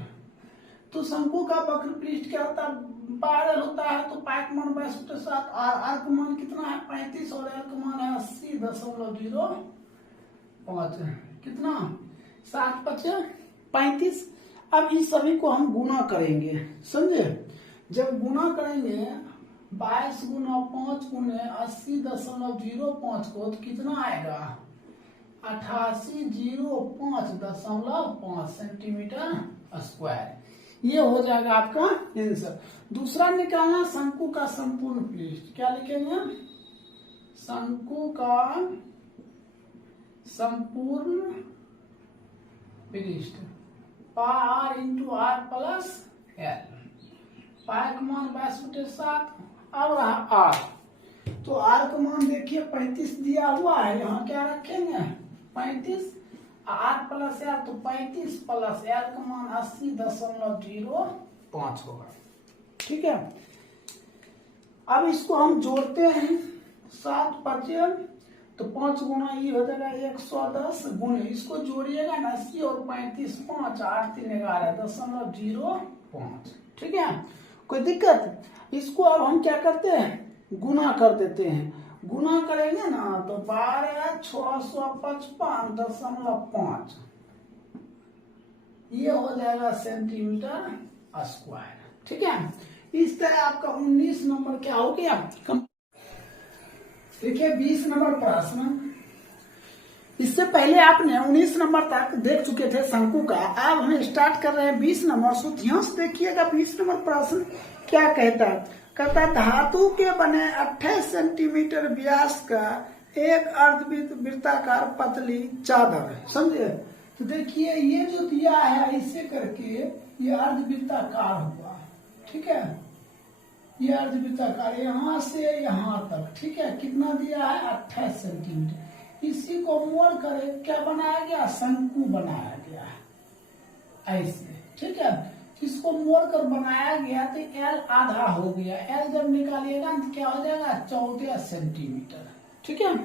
तो शंकु का वक्र पृष्ठ क्या होता है, पैरेलल होता है, तो पाई का मान 22/7, आर का मान कितना है 35 और एल का मान है 80.05, कितना 7 5 35। अब इस सभी को हम गुना करेंगे, समझे, जब गुना करेंगे 22 गुना 5 गुने 80.05 को, तो कितना आएगा 8805.5 सेंटीमीटर स्क्वायर, ये हो जाएगा आपका आंसर। दूसरा निकालना शंकु का संपूर्ण पृष्ठ, क्या लिखेंगे, शंकु का संपूर्ण पृष्ठ pi R into R plus L, pi का मान 22/7, अब रहा आर, तो आर का मान देखिए 35 दिया हुआ है, यहाँ क्या रखेंगे 35, आर प्लस एल, तो 35 प्लस एल का मान 80.05 होगा, ठीक है। अब इसको हम जोड़ते हैं, 7 5, तो 5 गुना ये हो जाएगा 110 गुने, इसको जोड़िएगा ना 80 और 35 5 8 3 11.05, ठीक है, कोई दिक्कत। इसको अब हम क्या करते हैं, गुना कर देते हैं, गुना करेंगे ना तो 12,655.5 ये हो जाएगा सेंटीमीटर स्क्वायर, ठीक है। इस तरह आपका 19 नंबर क्या हो गया। देखिए 20 नंबर प्रश्न, इससे पहले आपने 19 नंबर तक देख चुके थे शंकु का, अब हम स्टार्ट कर रहे हैं 20 नंबर। सो ध्यान से देखिएगा 20 नंबर प्रश्न क्या कहता है। कहता है धातु के बने 28 सेंटीमीटर व्यास का एक अर्धवृत्ताकार पतली चादर, समझे। तो देखिए ये जो दिया है इसे करके ये अर्धवृत्ताकार हुआ, ठीक है, ये अर्धवृत्ताकार यहाँ से यहाँ तक, ठीक है, कितना दिया है 28 सेंटीमीटर। इसी को मोड़ कर क्या बनाया गया, शंकु बनाया गया ऐसे, ठीक है। इसको मोड़कर बनाया गया तो एल आधा हो गया। एल जब निकालिएगा तो क्या हो जाएगा 14 सेंटीमीटर। ठीक है।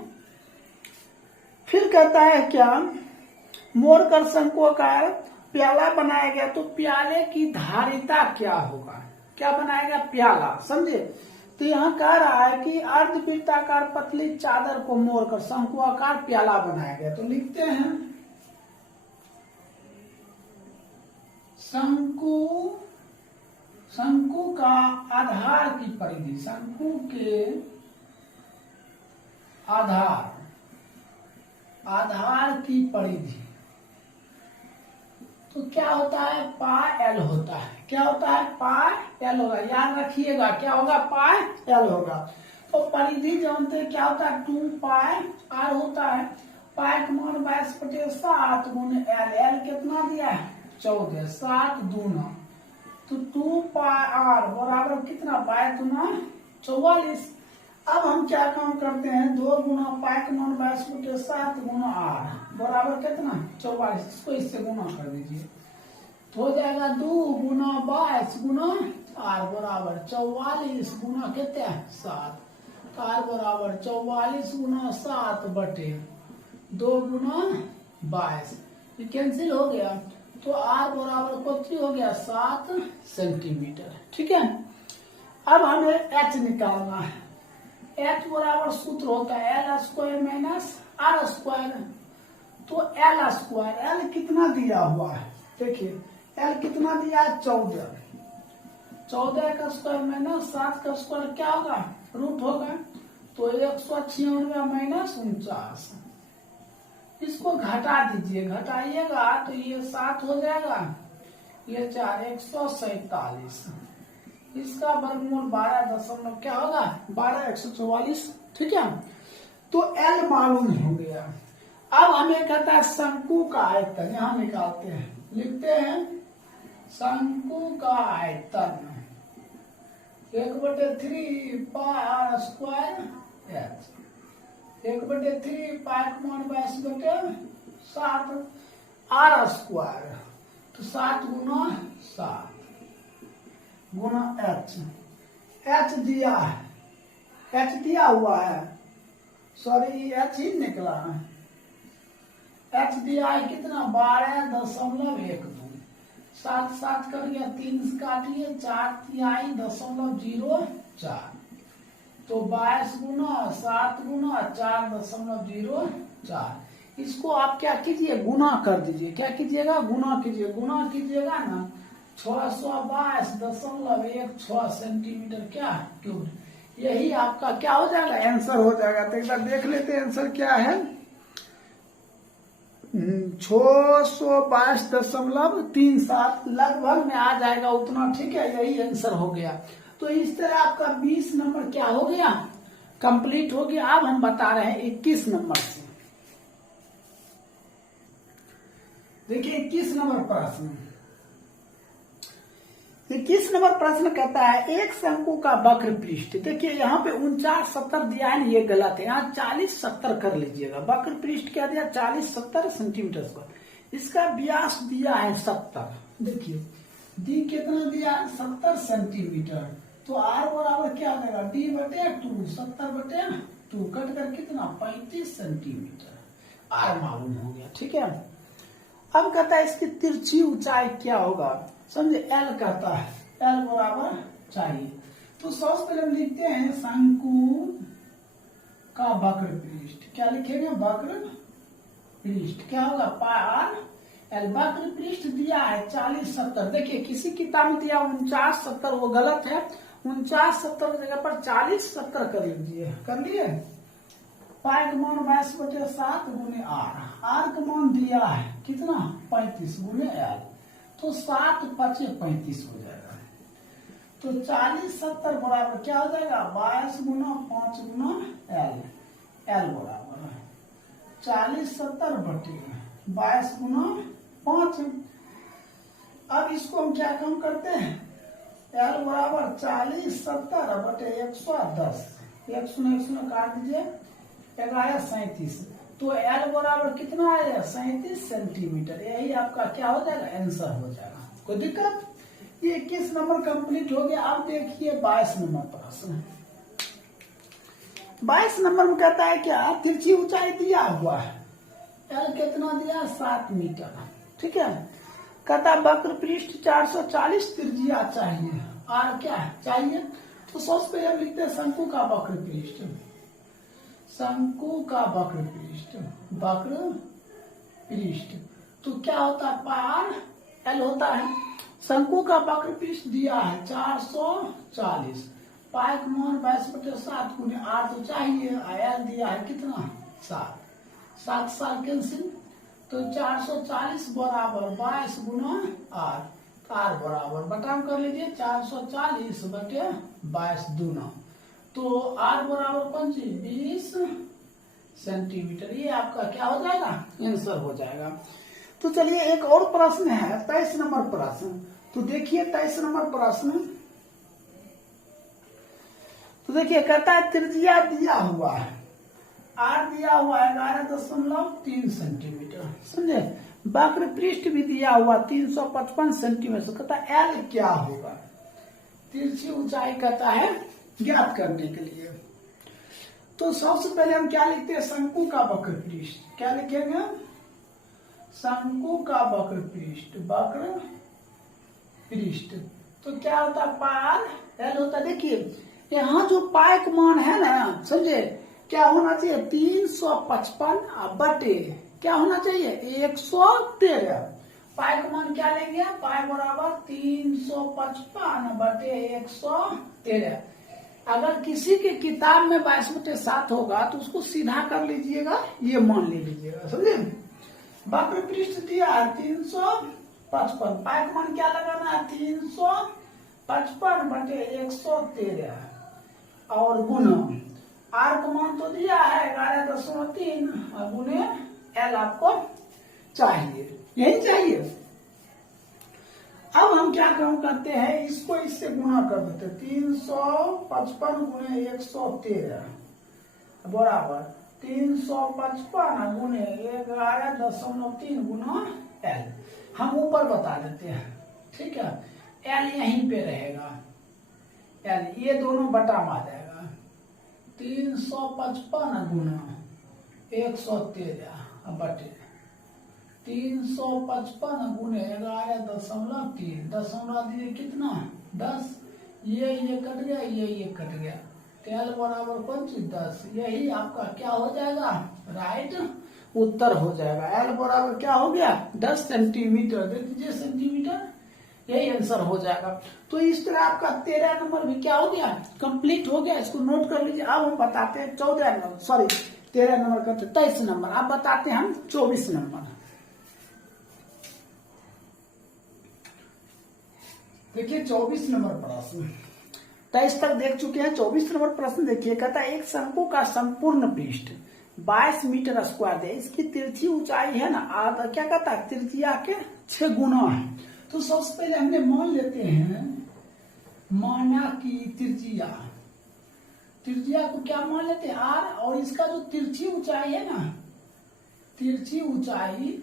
फिर कहता है क्या, मोड़कर शंक्वाकार प्याला बनाया गया तो प्याले की धारिता क्या होगा। क्या बनाया गया, प्याला, समझे। तो यहाँ कह रहा है कि अर्धवृत्ताकार पतली चादर को मोड़कर शंक्वाकार प्याला बनाया गया। तो लिखते हैं शंकु का आधार की परिधि, शंकु के आधार की परिधि तो क्या होता है, पाई एल होता है। क्या होता है, पाई एल होगा। याद रखिएगा क्या होगा, पाई एल होगा। तो परिधि जानते हैं क्या होता है, 2 पाई आर होता है। पाई का मान 22/7 गुने एल। एल कितना दिया है 14, 7 दूना तो 2 पाई आर बराबर कितना, 22 दूना 44। अब हम क्या काम करते हैं, 2 गुना पाई का मान 22/7 गुना आर बराबर कितना 44। इसको इससे गुना कर दीजिए तो हो जाएगा 2 गुना 22 गुना आर बराबर 44 गुना कितने 7। आर बराबर 44 गुना 7 बटे 2 गुना 22। ये कैंसिल हो गया तो आर बराबर कितनी हो गया 7 सेंटीमीटर। ठीक है। अब हमें एच निकालना है। एच बराबर सूत्र होता है L square minus R square. तो एल स्क्वायर, एल कितना दिया हुआ है, देखिए एल कितना दिया है 14। 14 का स्क्वायर माइनस 7 का स्क्वायर क्या होगा, रूट होगा। तो 196 माइनस 49। इसको घटा दीजिए, घटाइएगा तो ये 7 हो जाएगा, ये 4 147। इसका वर्गमूल 12 क्या होगा 12/144। ठीक है। तो एल मालूम हो गया। अब हमें कहता है शंकु का आयतन, यहां निकालते हैं, लिखते हैं शंकु का आयतन 1/3 पाई आर स्क्वायर एच। 1/3 पाई का मान 22/7 आर स्क्वायर तो 7 गुना 7 गुना एच। एच दिया है, एच दिया हुआ है, सॉरी एच ही निकला है। एच दिया है कितना 12.12। 7 7 कर गया, 3 से काटिए 4 तिहाई 0.04 तो 22 गुना 7 गुना 4.04। इसको आप क्या कीजिए, गुना कर दीजिए। क्या कीजिएगा, गुना कीजिए। गुना कीजिएगा ना 622.16 सेंटीमीटर क्या क्यूब। यही आपका क्या हो जाएगा, आंसर हो जाएगा। तो एक बार देख लेते हैं आंसर क्या है। 622.37 लगभग में आ जाएगा उतना। ठीक है, यही आंसर हो गया। तो इस तरह आपका 20 नंबर क्या हो गया, कंप्लीट हो गया। अब हम बता रहे हैं 21 नंबर से। देखिए 21 नंबर प्रश्न। 21 नंबर प्रश्न कहता है एक शंकु का वक्र पृष्ठ। देखिए यहाँ पे 49-70 दिया है, ये गलत है। यहाँ 40-70 कर लीजिएगा। वक्र पृष्ठ क्या दिया 40-70 सेंटीमीटर स्क्वायर। इसका व्यास दिया है 70। देखिए डी कितना दिया है 70 सेंटीमीटर। तो आर बराबर क्या हो जाएगा D/2 70/2 कट कर कितना 35 सेंटीमीटर। आर मालूम हो गया। ठीक है। अब कहता है इसकी तिरछी ऊंचाई क्या होगा, समझे। एल कहता है, एल बराबर चाहिए। तो सबसे पहले हम लिखते हैं शंकु का वक्र पृष्ठ। क्या लिखेंगे, वक्र पृष्ठ क्या होगा पाई आर एल। वक्र पृष्ठ दिया है 40-70। देखिए किसी किताब में दिया 49-70, वो गलत है। 49-70 की जगह पर 40-70 कर लीजिए। कर लिए। पाई का मान 22/7 गुने आर। आर का मान दिया है कितना 35 गुने एल। तो 7 5 35 हो जाएगा। तो 40-70 बराबर क्या हो जाएगा 22 गुना 5 गुना एल। एल बराबर 40-70 बटे 22 गुना 5। अब इसको हम क्या काम करते हैं, एल बराबर 40-70 बटे 110। 100 काट दीजिए, 37। तो एल बराबर कितना आएगा 37 सेंटीमीटर। यही आपका क्या हो जाएगा आंसर हो जाएगा। कोई दिक्कत। ये 21 नंबर कंप्लीट हो गया। अब देखिए 22 नंबर प्रश्न। 22 नंबर में कहता है क्या, तिरछी ऊंचाई दिया हुआ है, एल कितना दिया, 7 मीटर। ठीक है, कहता वक्र पृष्ठ 440 त्रिज्या चाहिए, आर क्या चाहिए। तो सबसे पहले हम लिखते हैं शंकु का वक्र पृष्ठ, शंकु का वक्र पृष्ठ, वक्र पृष्ठ तो क्या होता है, पार एल होता है। शंकु का वक्र पृष्ठ दिया है 440, पाई का मान 22/7 गुने आर तो चाहिए, एल दिया है कितना, 7, 7 साल कैंसिल, तो 440 बराबर 22 गुना आर, आर बराबर बटाम कर लीजिए 440 बटे 22 दूना, तो आर बराबर कौन सी 20 सेंटीमीटर। ये आपका क्या हो जाएगा, आंसर हो जाएगा। तो चलिए एक और प्रश्न है 23 नंबर प्रश्न। तो देखिए 23 नंबर प्रश्न, तो देखिए कहता है त्रिज्या दिया हुआ है, आर दिया हुआ है 11.3 सेंटीमीटर, समझे। वक्र पृष्ठ भी दिया हुआ 355 सेंटीमीटर। कहता है एल क्या होगा, तिरछी ऊंचाई कहता है ज्ञात करने के लिए। तो सबसे पहले हम क्या लिखते हैं, शंकु का वक्र पृष्ठ, क्या लिखेंगे, शंकु का वक्र पृष्ठ, वक्र पृष्ठ तो क्या होता है, पार एल होता है। देखिए यहाँ जो पाई का मान है ना, समझे, क्या होना चाहिए 355 बटे क्या होना चाहिए 113। पाई का मान क्या लेंगे, पाई बराबर 355 बटे 113। अगर किसी के किताब में 22/7 होगा तो उसको सीधा कर लीजिएगा, ये मान ले लीजिएगा, समझे। वक्र पृष्ठ दिया है 355, पाई का मान क्या लगाना है 355 बटे 113 और गुना आर का मान तो दिया है 11.3 गुने एल आपको चाहिए, यही चाहिए। अब हम क्या काम करते हैं, इसको इससे गुना कर देते, 355 गुने 113 बराबर 355 गुने 11.3 गुना एल। हम ऊपर बता देते हैं, ठीक है, एल यहीं पे रहेगा, एल ये दोनों बटा में आ जाएगा 355 गुना 113 बटे 355 गुने 11.3, दशमलव दिए कितना 10, ये कट गया, ये कट गया, एल बराबर कौन सी 10। यही आपका क्या हो जाएगा, राइट उत्तर हो जाएगा। एल बराबर क्या हो गया 10 सेंटीमीटर, देख लीजिए सेंटीमीटर, यही आंसर हो जाएगा। तो इस तरह आपका 13 नंबर भी क्या हो गया, कंप्लीट हो गया, इसको नोट कर लीजिए। अब हम बताते हैं 14 नंबर, सॉरी 13 नंबर करते 23 नंबर, अब बताते हैं हम 24 नंबर। देखिए 24 नंबर प्रश्न, 23 तक देख चुके हैं। 24 नंबर प्रश्न देखिए, कहता है एक शंकु का संपूर्ण पृष्ठ 22 मीटर स्क्वायर है, इसकी तिरछी ऊंचाई है ना आधा, क्या कहता है त्रिज्या के 6 गुना है। तो सबसे पहले हमने मान लेते हैं, माना कि त्रिज्या, त्रिज्या को क्या मान लेते हैं आर, और इसका जो तिरछी ऊंचाई है ना, तिरछी ऊंचाई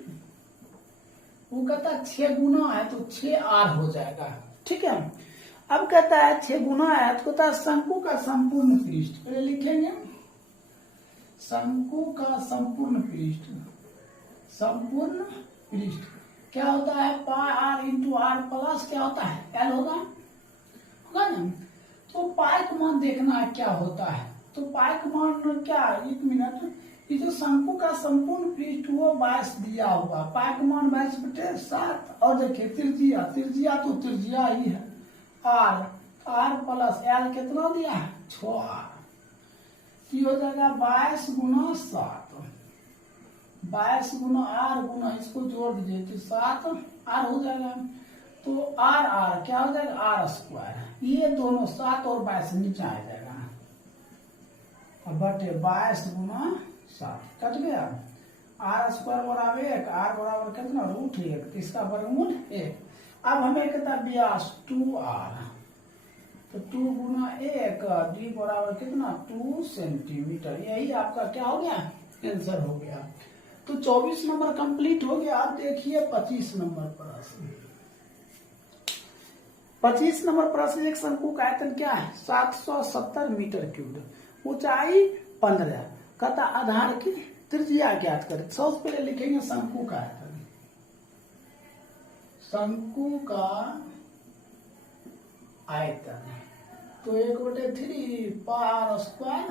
वो कहता है 6 गुना है, तो 6 आर हो जाएगा, ठीक है। अब कहता है 6 गुना है, तो कहता है शंकु का संपूर्ण पृष्ठ, पहले लिखेंगे शंकु का संपूर्ण पृष्ठ, संपूर्ण पृष्ठ क्या होता है, पाई आर इंटू आर प्लस क्या होता है एल होगा ना। तो पाई का मान देखना है क्या होता है, तो पाई का मान क्या, एक मिनट, ये जो शंकु का संपूर्ण पृष्ठ वो 22 दिया हुआ, पाई का मान 22/7, और देखिए त्रिज्या, त्रिज्या तो त्रिज्या ही है, आर, आर प्लस एल कितना दिया है 6R, ये हो जाएगा 22 गुना 7, 22 गुना आर गुना इसको जोड़ दीजिए तो 7 आर हो जाएगा। तो आर आर क्या हो जाएगा आर स्क्वायर, ये दोनों 7 और 22 नीचे आ जाएगा, अब बटे 22 गुना 7 कट गया, आर स्क्वायर बराबर 1, आर बराबर कितना √1, तो इसका वर्गमूल 1। अब हमें कहता है व्यास 2R, तो 2 गुना 1 डी बराबर कितना 2 सेंटीमीटर, यही आपका क्या हो गया आंसर हो गया। तो 24 नंबर कंप्लीट हो गया। अब देखिए 25 नंबर प्रश्न। 25 नंबर प्रश्न, एक शंकु का आयतन क्या है? 770 मीटर क्यूब, ऊंचाई 15, कहता आधार की त्रिज्या ज्ञात करें। सबसे पहले लिखेंगे शंकु का आयतन। शंकु का आयतन तो 1/3 पार स्क्वायर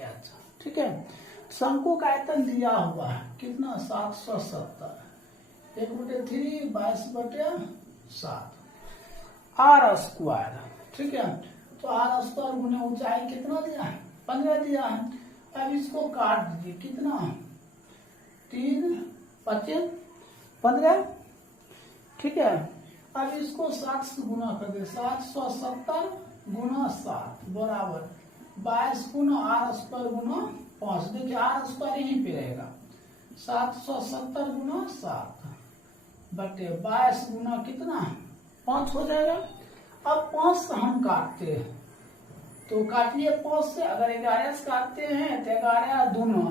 h, ठीक है। शंकु का आयतन दिया हुआ है कितना? 770, 1/3 22/7 आर स्क्वायर, ठीक है। तो आर स्क्वायर गुने ऊंचाई कितना दिया है? 15 दिया है। अब इसको काट दीजिए, कितना? 3 25 15, ठीक है। अब इसको 7 से गुना कर दे, 770 गुना 7 बराबर 22 गुना आर स्क्वायर गुना 5। देखिए आर स्क्वायर यहीं पे रहेगा, 770 गुना 7 बटे 22 गुना कितना? 5 हो जाएगा। अब 5 से हम काटते हैं तो काटिए 5 से। अगर 11 से काटते हैं तो 11 दूना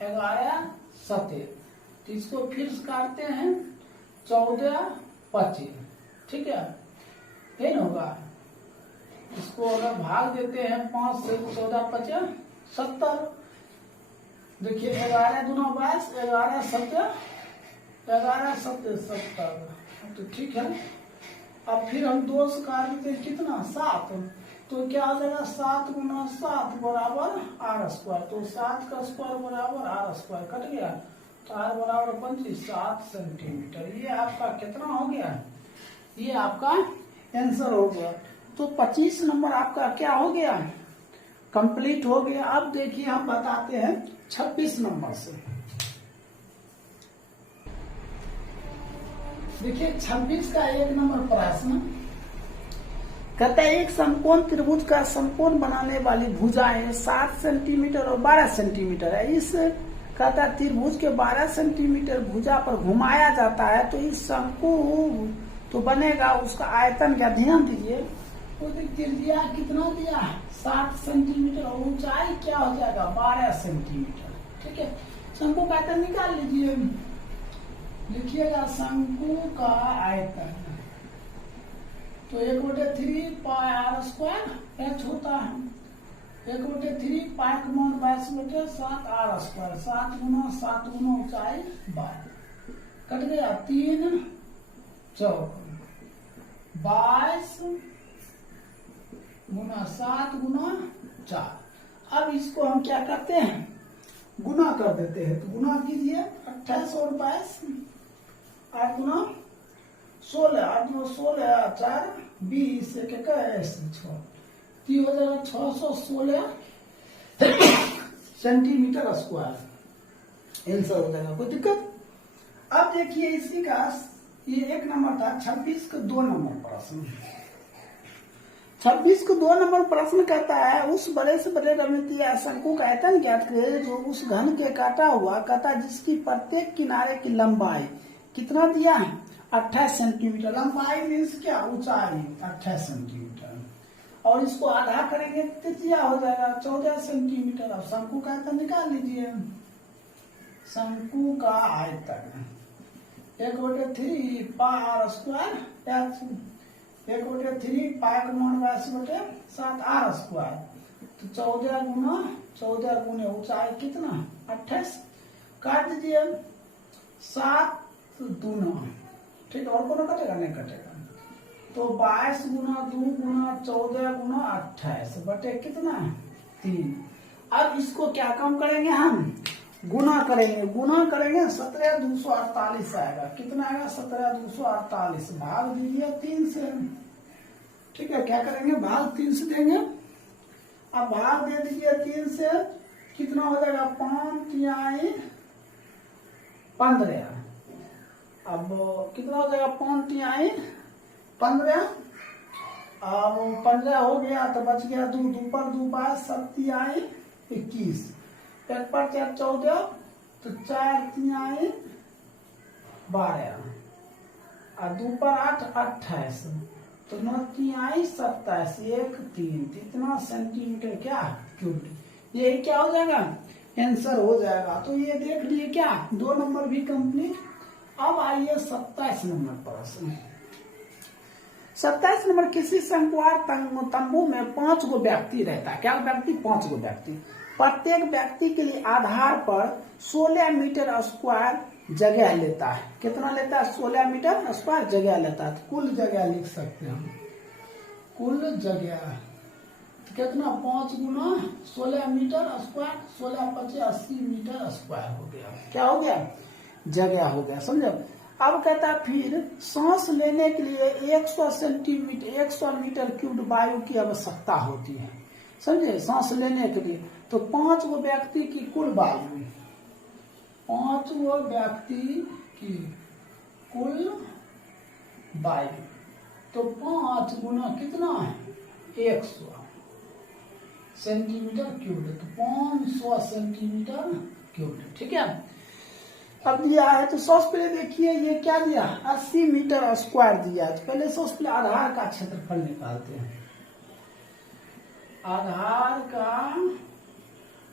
11 7, तो इसको फिर से काटते हैं 14 25, ठीक है। ये ना होगा, इसको अगर भाग देते हैं 5 से, 14 25 70। देखिए 11 दूना 22, 11 7 11 7 70, तो ठीक है। अब फिर हम 2 से काट देते हैं कितना? 7, तो क्या हो जाएगा? 7 गुना 7 बराबर आर स्क्वायर, तो 7 का स्क्वायर बराबर आर स्क्वायर, कट गया। तो आर बराबर 25, 7 सेंटीमीटर। ये आपका कितना हो गया? ये आपका आंसर हो गया। तो 25 नंबर आपका क्या हो गया? कंप्लीट हो गया। अब देखिए हम बताते हैं 26 नंबर से। देखिए 26 का 1 नंबर प्रश्न कहता है एक समकोण त्रिभुज का समकोण बनाने वाली भुजाएं 7 सेंटीमीटर और 12 सेंटीमीटर है। इस कहता है त्रिभुज के 12 सेंटीमीटर भुजा पर घुमाया जाता है तो इस शंकु तो बनेगा, उसका आयतन क्या? ध्यान दीजिए, तो त्रिज्या कितना दिया? 7 सेंटीमीटर और ऊंचाई क्या हो जाएगा? 12 सेंटीमीटर, ठीक है। शंकु का आयतन निकाल लीजिए, लिखिएगा शंकु का आयतन तो 1/3 पाई आर स्क्वायर h होता है, 1/3 पाई का मान 22/7 आर स्क्वायर, 7 गुना ऊंचाई 12, कट गया 3 चौक 22 गुना 7 गुना 4। अब इसको हम क्या करते हैं? गुना कर देते हैं, तो गुना कीजिए 28 और 22, 8 गुना 16, 8 गुना 16 4 20 21 6, ये हो जाएगा 616 सेंटीमीटर स्क्वायर आंसर हो जाएगा। कोई दिक्कत? अब देखिए इसी का ये 1 नंबर था। 26 को 2 नंबर प्रश्न, 26 को 2 नंबर प्रश्न कहता है उस बड़े से बड़े ज्यामितीय शंकु का आयतन ज्ञात करें जो उस घन के काटा हुआ, कहता जिसकी प्रत्येक किनारे की लंबाई कितना दिया है? 28 सेंटीमीटर। लंबाई मीन्स क्या? ऊंचाई 28 सेंटीमीटर, और इसको आधा करेंगे त्रिज्या हो जाएगा 14 सेंटीमीटर। अब शंकु का आयतन निकाल लीजिए। शंकु का आयतन 1/3 पाई आर स्क्वायर, 1/3 पाई का मान 22/7 आर स्क्वायर, तो 14 गुने ऊंचाई कितना? 28, काट दीजिए 7 दूना, ठीक है। और कोनो कटेगा? नहीं कटेगा। तो 22 गुना 2 गुना 14 गुना 28 बटे कितना? 3। अब इसको क्या कम करेंगे? हम गुना करेंगे, 17,248 आएगा। कितना आएगा? 17,248 भाग दीजिए 3 से, ठीक है। क्या करेंगे? भाग 3 से देंगे। अब भाग दे दीजिए 3 से, कितना हो जाएगा? 5 तिहाई 15। अब कितना हो जाएगा? 5 तिहाई 15। अब 15 हो गया तो बच गया 2, 2 पर 2 बार 7 तिहाई 21, 1 पर 4 14, तो 4 तिहाई 12 और 2 पर 8 28, तो 9 तिहाई 27, 1 3, इतना सेंटीमीटर क्या क्यूब। ये क्या हो जाएगा? आंसर हो जाएगा। तो ये देख लिए क्या? 2 नंबर भी कंप्लीट। अब आइए 27 नंबर प्रश्न। 27 नंबर, किसी शंकुआर तंबू में 5 गो व्यक्ति रहता है। क्या व्यक्ति? 5 गो व्यक्ति। प्रत्येक व्यक्ति के लिए आधार पर 16 मीटर स्क्वायर जगह लेता है। कितना लेता है? 16 मीटर स्क्वायर जगह लेता है। तो कुल जगह लिख सकते हैं हम, कुल जगह कितना? 5 गुना 16 मीटर स्क्वायर, 16 × 80 मीटर स्क्वायर हो गया। क्या हो गया? जगह हो गया। समझो। अब कहता है फिर सांस लेने के लिए 100 मीटर क्यूब वायु की आवश्यकता होती है। समझे? सांस लेने के लिए तो 5 गो व्यक्ति की कुल वायु, 5 गो व्यक्ति की कुल वायु, तो 5 गुना कितना है? 100 सेंटीमीटर क्यूब, तो 500 सेंटीमीटर क्यूब। ठीक है। अब दिया है तो सबसे पहले देखिए ये क्या दिया? 80 मीटर स्क्वायर दिया है। तो पहले सबसे पहले आधार का क्षेत्रफल निकालते हैं। आधार का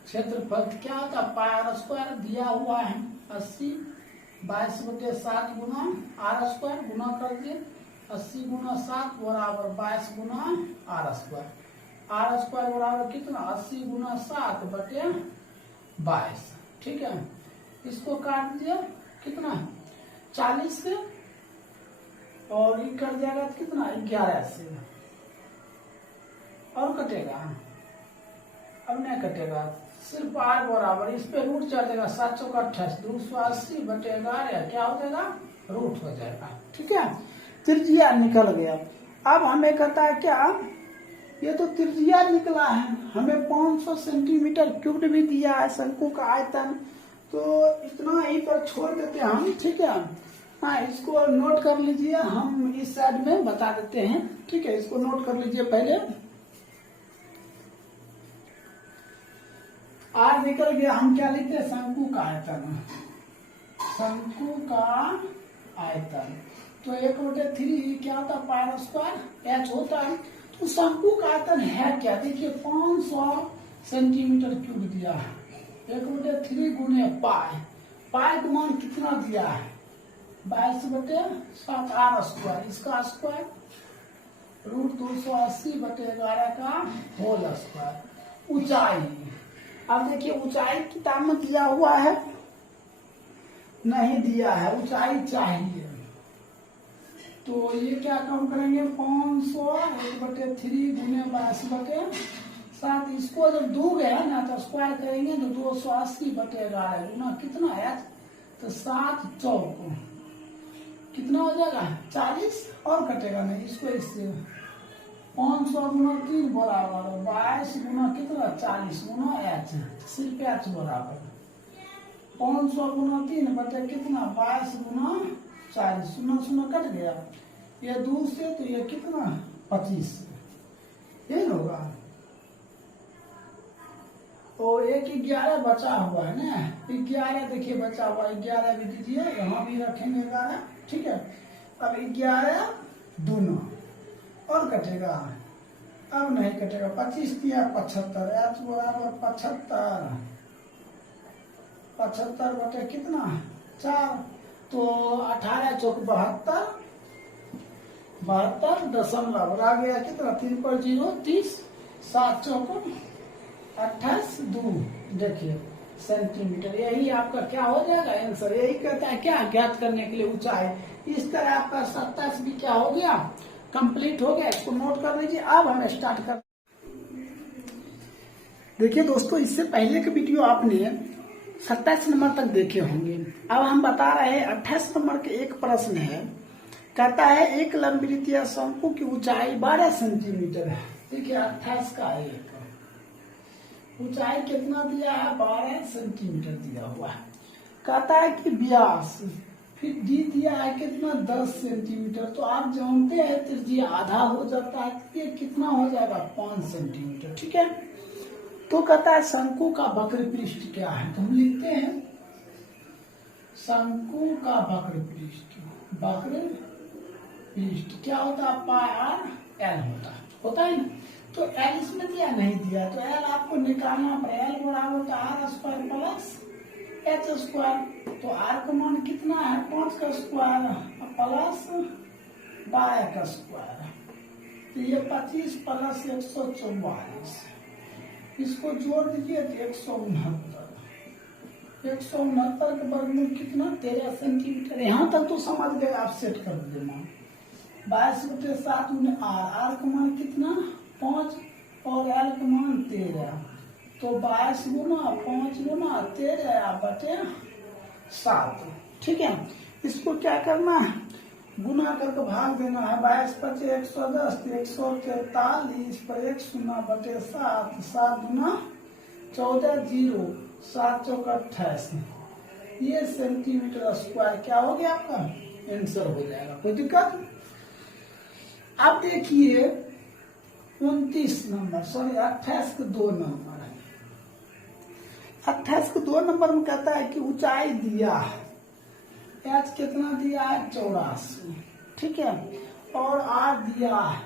क्षेत्रफल क्या होता है? पाई स्क्वायर दिया हुआ है 80, 22/7 गुना आर स्क्वायर, गुना कर दिए 80 गुना 7 बराबर 22 गुना आर स्क्वायर। आर स्क्वायर बराबर कितना? 80 गुना 7/22। ठीक है। इसको काट दिया कितना? 40 से, और ये कट जाएगा तो कितना? 11 से। और कटेगा? अब नहीं कटेगा, सिर्फ आर बराबर इस पे रूट चढ़ जाएगा। 7 चौका 28, 280/11 क्या हो जाएगा? रूट हो जाएगा। ठीक है। त्रिज्या निकल गया। अब हमें कहता है क्या? ये तो त्रिज्या निकला है, हमें 500 सेंटीमीटर क्यूब भी दिया है शंकु का आयतन, तो इतना यहीं पर छोड़ देते हैं हम। ठीक है। हाँ, इसको नोट कर लीजिए, हम इस साइड में बता देते हैं। ठीक है, इसको नोट कर लीजिए पहले। आर निकल गया, हम क्या लिखते हैं? शंकु का आयतन, शंकु का आयतन। तो 1/3 क्या होता है? पाई स्क्वायर एच होता है। तो शंकु का आयतन है क्या? देखिए 500 सेंटीमीटर क्यूब दिया है। 1/3 गुने पाई, पाई का मान कितना दिया है? 22/7 आर स्क्वायर, इसका स्क्वायर रूट 280/11 का होल स्क्वायर। ऊंचाई, अब देखिए ऊंचाई किताब में दिया हुआ है? नहीं दिया है, ऊंचाई चाहिए। तो ये क्या काम करेंगे? 500 1/3 गुने 22/7, इसको जब दोगे है ना तो स्क्वायर करेंगे तो 280/11 गुना कितना है? तो 7 चौक कितना हो जाएगा? 40, और कटेगा नहीं, इसको इससे 500 गुना 3 बराबर 22 गुना कितना? 40 गुना एच, सिर्फ एच बराबर 500 गुना 3 बटे कितना? 22 गुना 40, 0 कट गया। ये 2 से तो ये कितना? 25, ये होगा। और एक 11 बचा हुआ है ना, 11 देखिए बचा हुआ, 11 भी दीजिए, यहाँ भी रखेंगे 11। ठीक है। अब 11 दोनों, और कटेगा? अब नहीं कटेगा। 25 दिया 75, एच बराबर 75, 75 बटे कितना? 4, तो 18 चौक 72, 72 आ गया कितना? 3 पर 0 30, 7 चौक 28, 2 देखिए सेंटीमीटर। यही आपका क्या हो जाएगा? आंसर। यही कहता है क्या? ज्ञात करने के लिए ऊंचाई। इस तरह आपका 27 भी क्या हो गया? कंप्लीट हो गया। इसको नोट कर लीजिए। अब हम स्टार्ट कर। देखिए दोस्तों, इससे पहले के वीडियो आपने 27 नंबर तक देखे होंगे। अब हम बता रहे हैं 28 नंबर के एक प्रश्न है। कहता है एक लंबवृत्तीय शंकु की ऊंचाई 12 सेंटीमीटर है। देखिए 28 का एक ऊंचाई कितना दिया है? 12 सेंटीमीटर दिया हुआ है। कहता है कि व्यास, फिर डी दिया है कितना? 10 सेंटीमीटर। तो आप जानते हैं त्रिज्या आधा हो जाता है, ये कितना हो जाएगा? 5 सेंटीमीटर। ठीक है। तो कहता है शंकु का वक्र पृष्ठ क्या है? तो हम लिखते हैं शंकु का वक्र पृष्ठ, वक्र पृष्ठ क्या होता है? पाई आर एल होता है ना। तो एल इसमें दिया नहीं दिया, तो एल आपको निकालना पड़ेगा। एल बराबर R square plus H square. तो आर का मान कितना है? 5 का स्क्वायर प्लस 12 का स्क्वायर। तो ये 25 प्लस 144, इसको जोड़ दीजिए तो 169। 169 के वर्गमूल कितना 13 सेंटीमीटर। यहाँ तक तो समझ गए, आप सेट कर दीजिए मान 22/7 में आर का मान कितना 5 और एल का मान 13, तो 22 गुना 5 गुना 13/7। ठीक है, इसको क्या करना है, गुना करके भाग देना है। 22 × 110 143 पर 1 0/7, 7 गुना 14 0 7 चौक 28, ये सेंटीमीटर स्क्वायर क्या हो गया आपका आंसर हो जाएगा। कोई दिक्कत। अब देखिए 29 नंबर, सॉरी 28 के 2 नंबर है। 28 के 2 नंबर में कहता है कि ऊंचाई दिया है, एच कितना दिया है 84, ठीक है, और आर दिया है,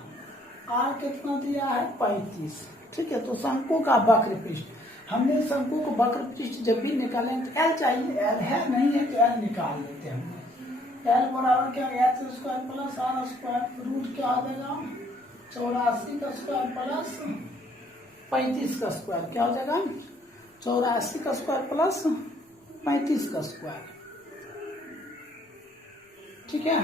आर कितना दिया है 35, ठीक है। तो शंकु का वक्र पृष्ठ, हमने शंकु को वक्र पृष्ठ जब भी निकालें तो एल चाहिए, एल है नहीं है तो एल निकाल लेते हैं। एल बराबर क्या H square plus R square, root क्या आ जाएगा 84 का स्क्वायर प्लस 35 का स्क्वायर, क्या हो जाएगा 84 का स्क्वायर प्लस 35 का स्क्वायर, ठीक है।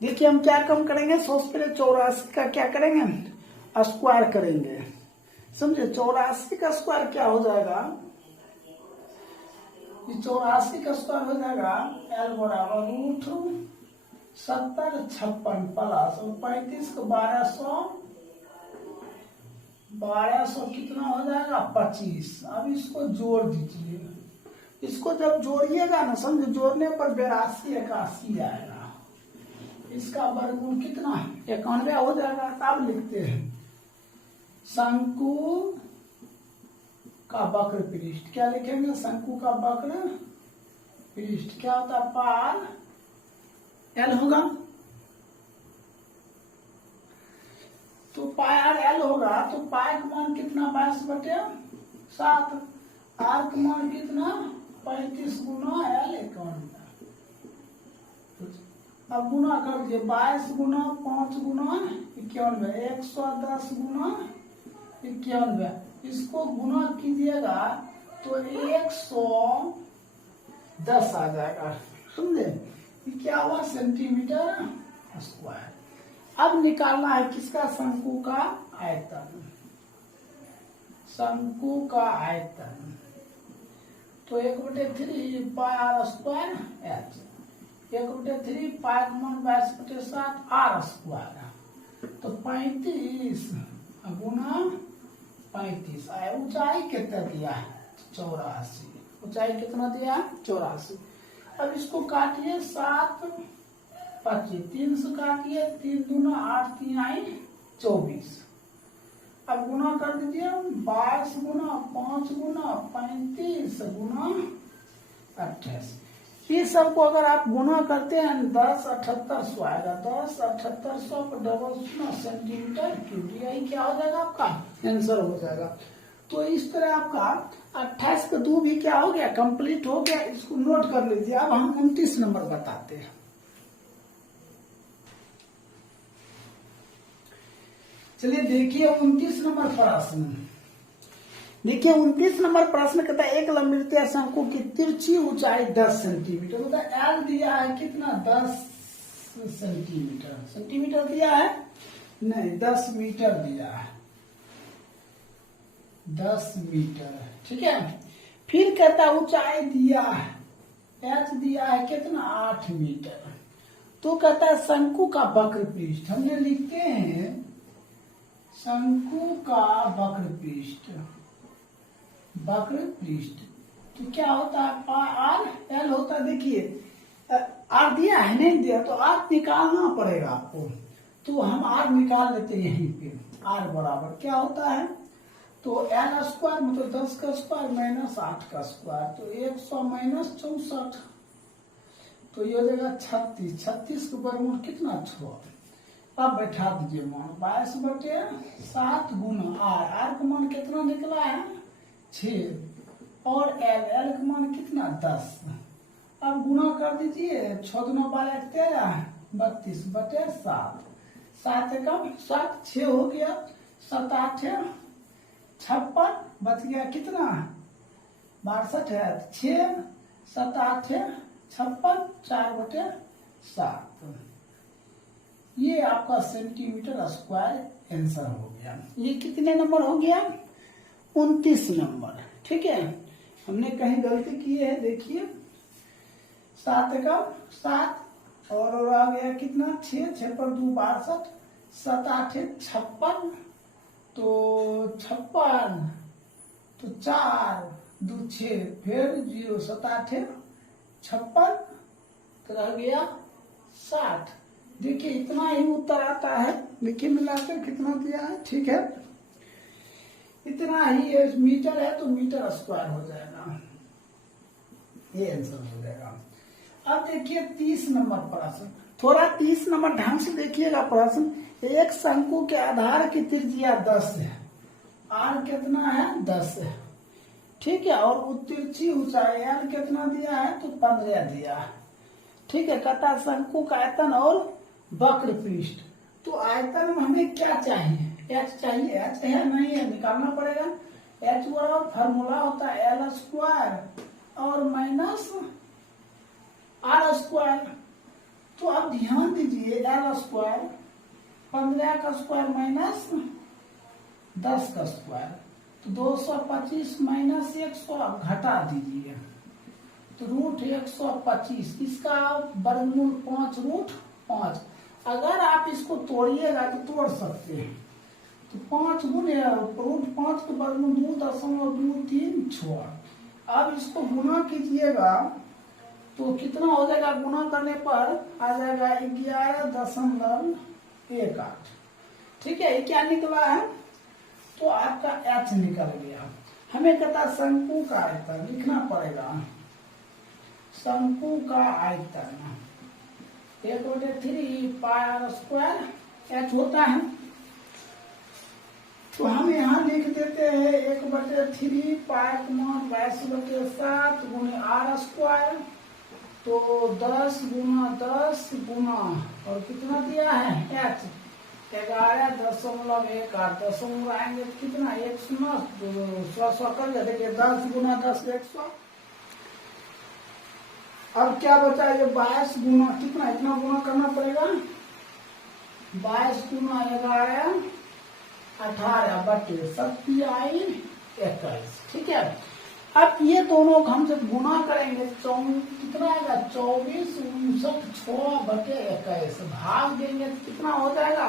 देखिए हम क्या कम करेंगे, सबसे पहले 84 का क्या करेंगे स्क्वायर करेंगे, समझे। 84 का स्क्वायर क्या हो जाएगा, ये 84 का स्क्वायर हो जाएगा एल बराबर रूट 70 56 प्लस और 35 को 1200 कितना हो जाएगा 25। अब इसको जोड़ दीजिए, इसको जब जोड़िएगा ना समझे, जोड़ने पर 82 81 आएगा, इसका वर्गमूल कितना 91 हो जाएगा। तब लिखते हैं शंकु का वक्र पृष्ठ, क्या लिखेंगे शंकु का वक्र पृष्ठ क्या होता है पार एल होगा, तो पाई आर एल होगा, तो पाई का मान कितना 22/7, आर का मान कितना 35 गुना एल 51। अब गुना कर दीजिए 22 गुना 5 गुना 91, 110 गुना 91, इसको गुना कीजिएगा तो 110 आ जाएगा, समझे। क्या हुआ सेंटीमीटर स्क्वायर। अब निकालना है किसका शंकु का आयतन, शंकु का आयतन, तो 1/3 पाई आर स्क्वायर एच, 1/3 पाई का मान 22/7 आर स्क्वायर, तो 35 गुना 35 आया। ऊंचाई कितना दिया है 84, ऊंचाई कितना दिया है 84। अब इसको काटिए 7 25, 3 से काटिए 3 दूना 8 3 आई 24। अब गुना कर दीजिए 22 गुना 5 गुना 35 गुना 28। इस सब को अगर आप गुना करते हैं 10/7800 आएगा, 10/7800 को डबल सुना सेंटीमीटर क्यूब, यही क्या हो जाएगा आपका आंसर हो जाएगा। तो इस तरह आपका 28 का 2 भी क्या हो गया कंप्लीट हो गया, इसको नोट कर लीजिए। अब हम 29 नंबर बताते हैं। चलिए देखिए 29 नंबर प्रश्न, देखिए 29 नंबर प्रश्न कहता है एक लंबवृत्तीय शंकु की तिरछी ऊंचाई 10 सेंटीमीटर, तो एल दिया है कितना 10 सेंटीमीटर, सेंटीमीटर दिया है नहीं 10 मीटर दिया है, 10 मीटर, ठीक है। फिर कहता ऊंचाई दिया है एच दिया है कितना 8 मीटर, तो कहता है शंकु का वक्र पृष्ठ, हमने लिखते हैं शंकु का वक्र पृष्ठ, वक्र पृष्ठ तो क्या होता है आर एल होता है। देखिए आर दिया है नहीं दिया तो आर निकालना पड़ेगा आपको, तो हम आर निकाल लेते हैं यहीं पे। आर बराबर क्या होता है, तो एल स्क्वायर मतलब 10 का स्क्वायर माइनस 8 का स्क्वायर, तो 100 माइनस 64, तो ये हो जाएगा 36, 36 के वर्गमूल कितना 6। अब बैठा दीजिए मान 22/7 गुना आर, आर का मान कितना निकला है 6, और एल, एल का मान कितना 10, अब गुना कर दीजिए, 6 दूना 12 13 32 बटे 7, 7 एकम 7, 6 हो गया, 7 8 56, बच गया कितना 62 है, 6 7 8 56, 4 बटे 7। ये आपका सेंटीमीटर स्क्वायर आंसर हो गया। ये कितने नंबर हो गया 29 नंबर। ठीक है, हमने कहीं गलती की है, देखिए 7 एकम 7 और आ गया कितना 6, 6 पर 2 62, 7 8 56, तो 56, तो 4 2 6, फिर 0 7 8 56, तो रह गया 60। देखिए इतना ही उत्तर आता है। देखिए मिलाकर कितना दिया है। ठीक है, इतना ही मीटर है तो मीटर स्क्वायर हो जाएगा, ये आंसर हो जाएगा। अब देखिए 30 नंबर प्रश्न, थोड़ा 30 नंबर ढंग से देखिएगा प्रश्न। एक शंकु के आधार की त्रिज्या 10 है, आर कितना है 10 है। ठीक है, और तिरछी ऊंचाई एल कितना दिया है तो 15 दिया है। ठीक है, कहता शंकु का आयतन और वक्र पृष्ठ। तो आयतन में हमें क्या चाहिए, एच चाहिए, एच है नहीं है निकालना पड़ेगा। एच बराबर फार्मूला होता है एल स्क्वायर और माइनस आर स्क्वायर। तो अब ध्यान दीजिए एल स्क्वायर 15 का स्क्वायर माइनस 10 का स्क्वायर, तो 225 माइनस 100 अब घटा दीजिए, तो रूट 125, इसका वर्गमूल 5 रूट 5। अगर आप इसको तोड़िएगा तो तोड़ सकते हैं, तो 5 गुने रूट 5 के वर्गमूल 2.236। अब इसको गुना कीजिएगा तो कितना हो जाएगा, गुना करने पर आ जाएगा 11.18। ठीक है, ये क्या निकला है तो आपका एच निकल गया। हमें कहता शंकु का आयतन लिखना पड़ेगा, शंकु का आयतन 1/3 पाई आर स्क्वायर एच होता है। तो हम यहाँ लिख देते हैं 1/3 पाई 22/7 गुणे आर स्क्वायर, तो 10 गुना 10 गुना और कितना दिया है एच 11.18 दशमलव आएंगे कितना 100 कर देखिए 10 गुना 10 100। अब क्या बचा, ये 22 गुना कितना, इतना गुना करना पड़ेगा, 22 गुना 11 18 बटे 27 ठीक है। अब ये दोनों हम जब गुना करेंगे कितना आएगा 24 59 6 बटे 21, भाग देंगे तो कितना हो जाएगा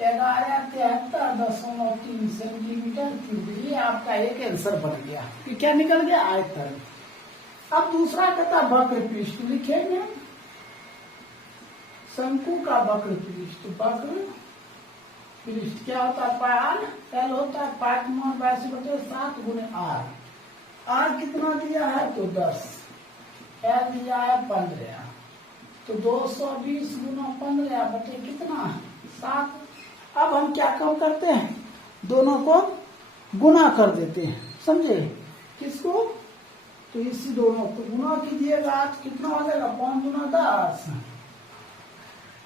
1173.3 सेंटीमीटर क्यूब। ये आपका एक आंसर बन गया। ये क्या निकल गया आयतन। अब दूसरा कहता वक्र पृष्ठ लिखेंगे, शंकु का वक्र पृष्ठ। वक्र पृष्ठ क्या होता है पाई एल होता है पाई 22/7 गुणे आर। आर कितना दिया है तो 10, एल दिया है 15, तो 220 गुना 15 बटे कितना 7। अब हम क्या कम करते हैं, दोनों को गुना कर देते हैं, समझे किसको, तो इसी दोनों को गुना कीजिएगा तो कितना हो जाएगा 5 गुना 10,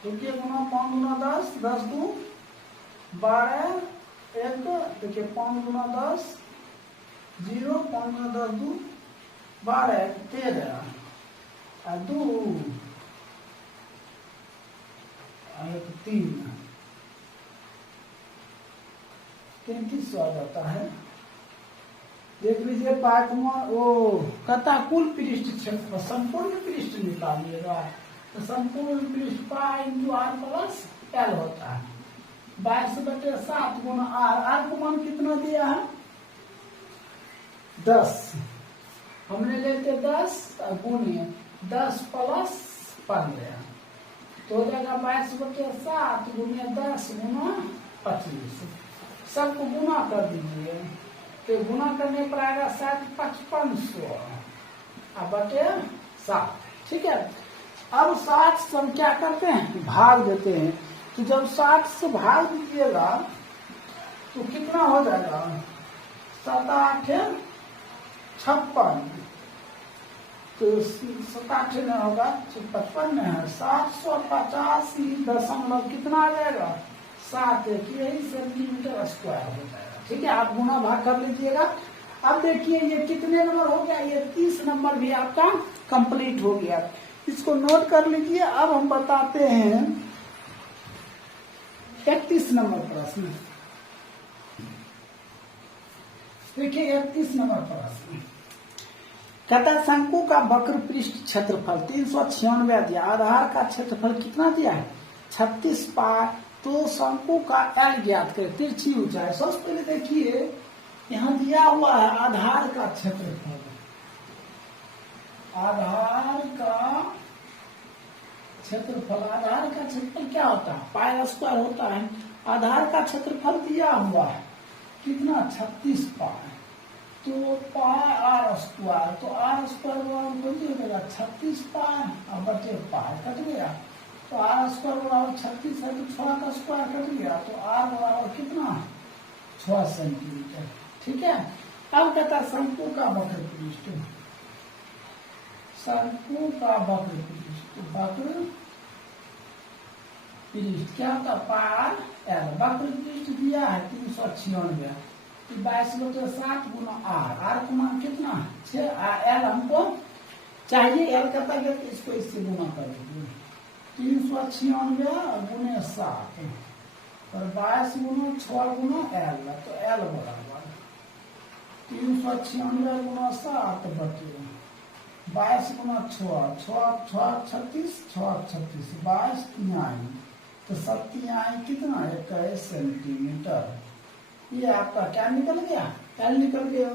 तो ये गुना 5 गुना 10, 10 2 12 1, देखिए 5 गुना 10 0, 5 गुना 10 2 12 13 और 2 1 3 33 आ जाता है। देख लीजिए वो कहता कुल पृष्ठ क्षेत्र संपूर्ण पृष्ठ निकालिएगा, तो संपूर्ण पृष्ठ pi into R plus L होता है 22/7 गुना आर। आर को मान कितना दिया है 10, हमने लेते 10 गुने 10 प्लस 15, तो हो जाएगा 22/7 गुने 10 गुना 25। सबको गुना कर दीजिए, तो गुना करने पर आएगा 7/5500 बटे 7। ठीक है, अब 60 से हम क्या करते हैं भाग देते हैं, तो जब 60 से भाग दीजिएगा तो कितना हो जाएगा 7 8 56, तो 87 में होगा 55 में है 785 कितना आ जाएगा 7 यही सेंटीमीटर स्क्वायर हो जाएगा। ठीक है, आप गुना भाग कर लीजिएगा। अब देखिए ये कितने नंबर हो गया, ये 30 नंबर भी आपका कंप्लीट हो गया। इसको नोट कर लीजिए। अब हम बताते हैं 31 नंबर प्रश्न। देखिए 31 नंबर प्रश्न कहता है शंकु का वक्र पृष्ठ क्षेत्रफल 396 दिया, आधार का क्षेत्रफल कितना दिया है 36 पाई। तो शंकु का एल ज्ञात करें, तिरछी ऊंचाई। सबसे पहले देखिए यहाँ दिया हुआ है आधार का क्षेत्रफल। आधार का क्षेत्रफल क्या होता है पाई स्क्वायर होता है। आधार का क्षेत्रफल दिया हुआ है कितना 36 पाई। तो पाई आर स्क्वायर, तो आर स्क्वायर बराबर 36 पाई और बटे पाई कट गया। तो आर स्क्वायर बराबर 36 है तो 6 का स्क्वायर कट गया। तो आर बराबर कितना 6 सेंटीमीटर। ठीक है, अब कहता है शंकु का वक्र पृष्ठ। शंकु का वक्र पृष्ठ क्या होता है पाई एल। वक्र पृष्ठ दिया है 396, 22/7 गुना आर का मान कितना 6। एल हमको चाहिए, एल कहता है तो इसको इससे गुना कर दीजिए 396 गुने 7 और 22 गुना 6 गुना एल। तो एल बराबर 396 गुना 7 बटे 22 गुना 6 36 36 22 तिहाई। तो 7 तिहाई कितना 21 सेंटीमीटर। ये आपका क्या निकल गया एल निकल गया।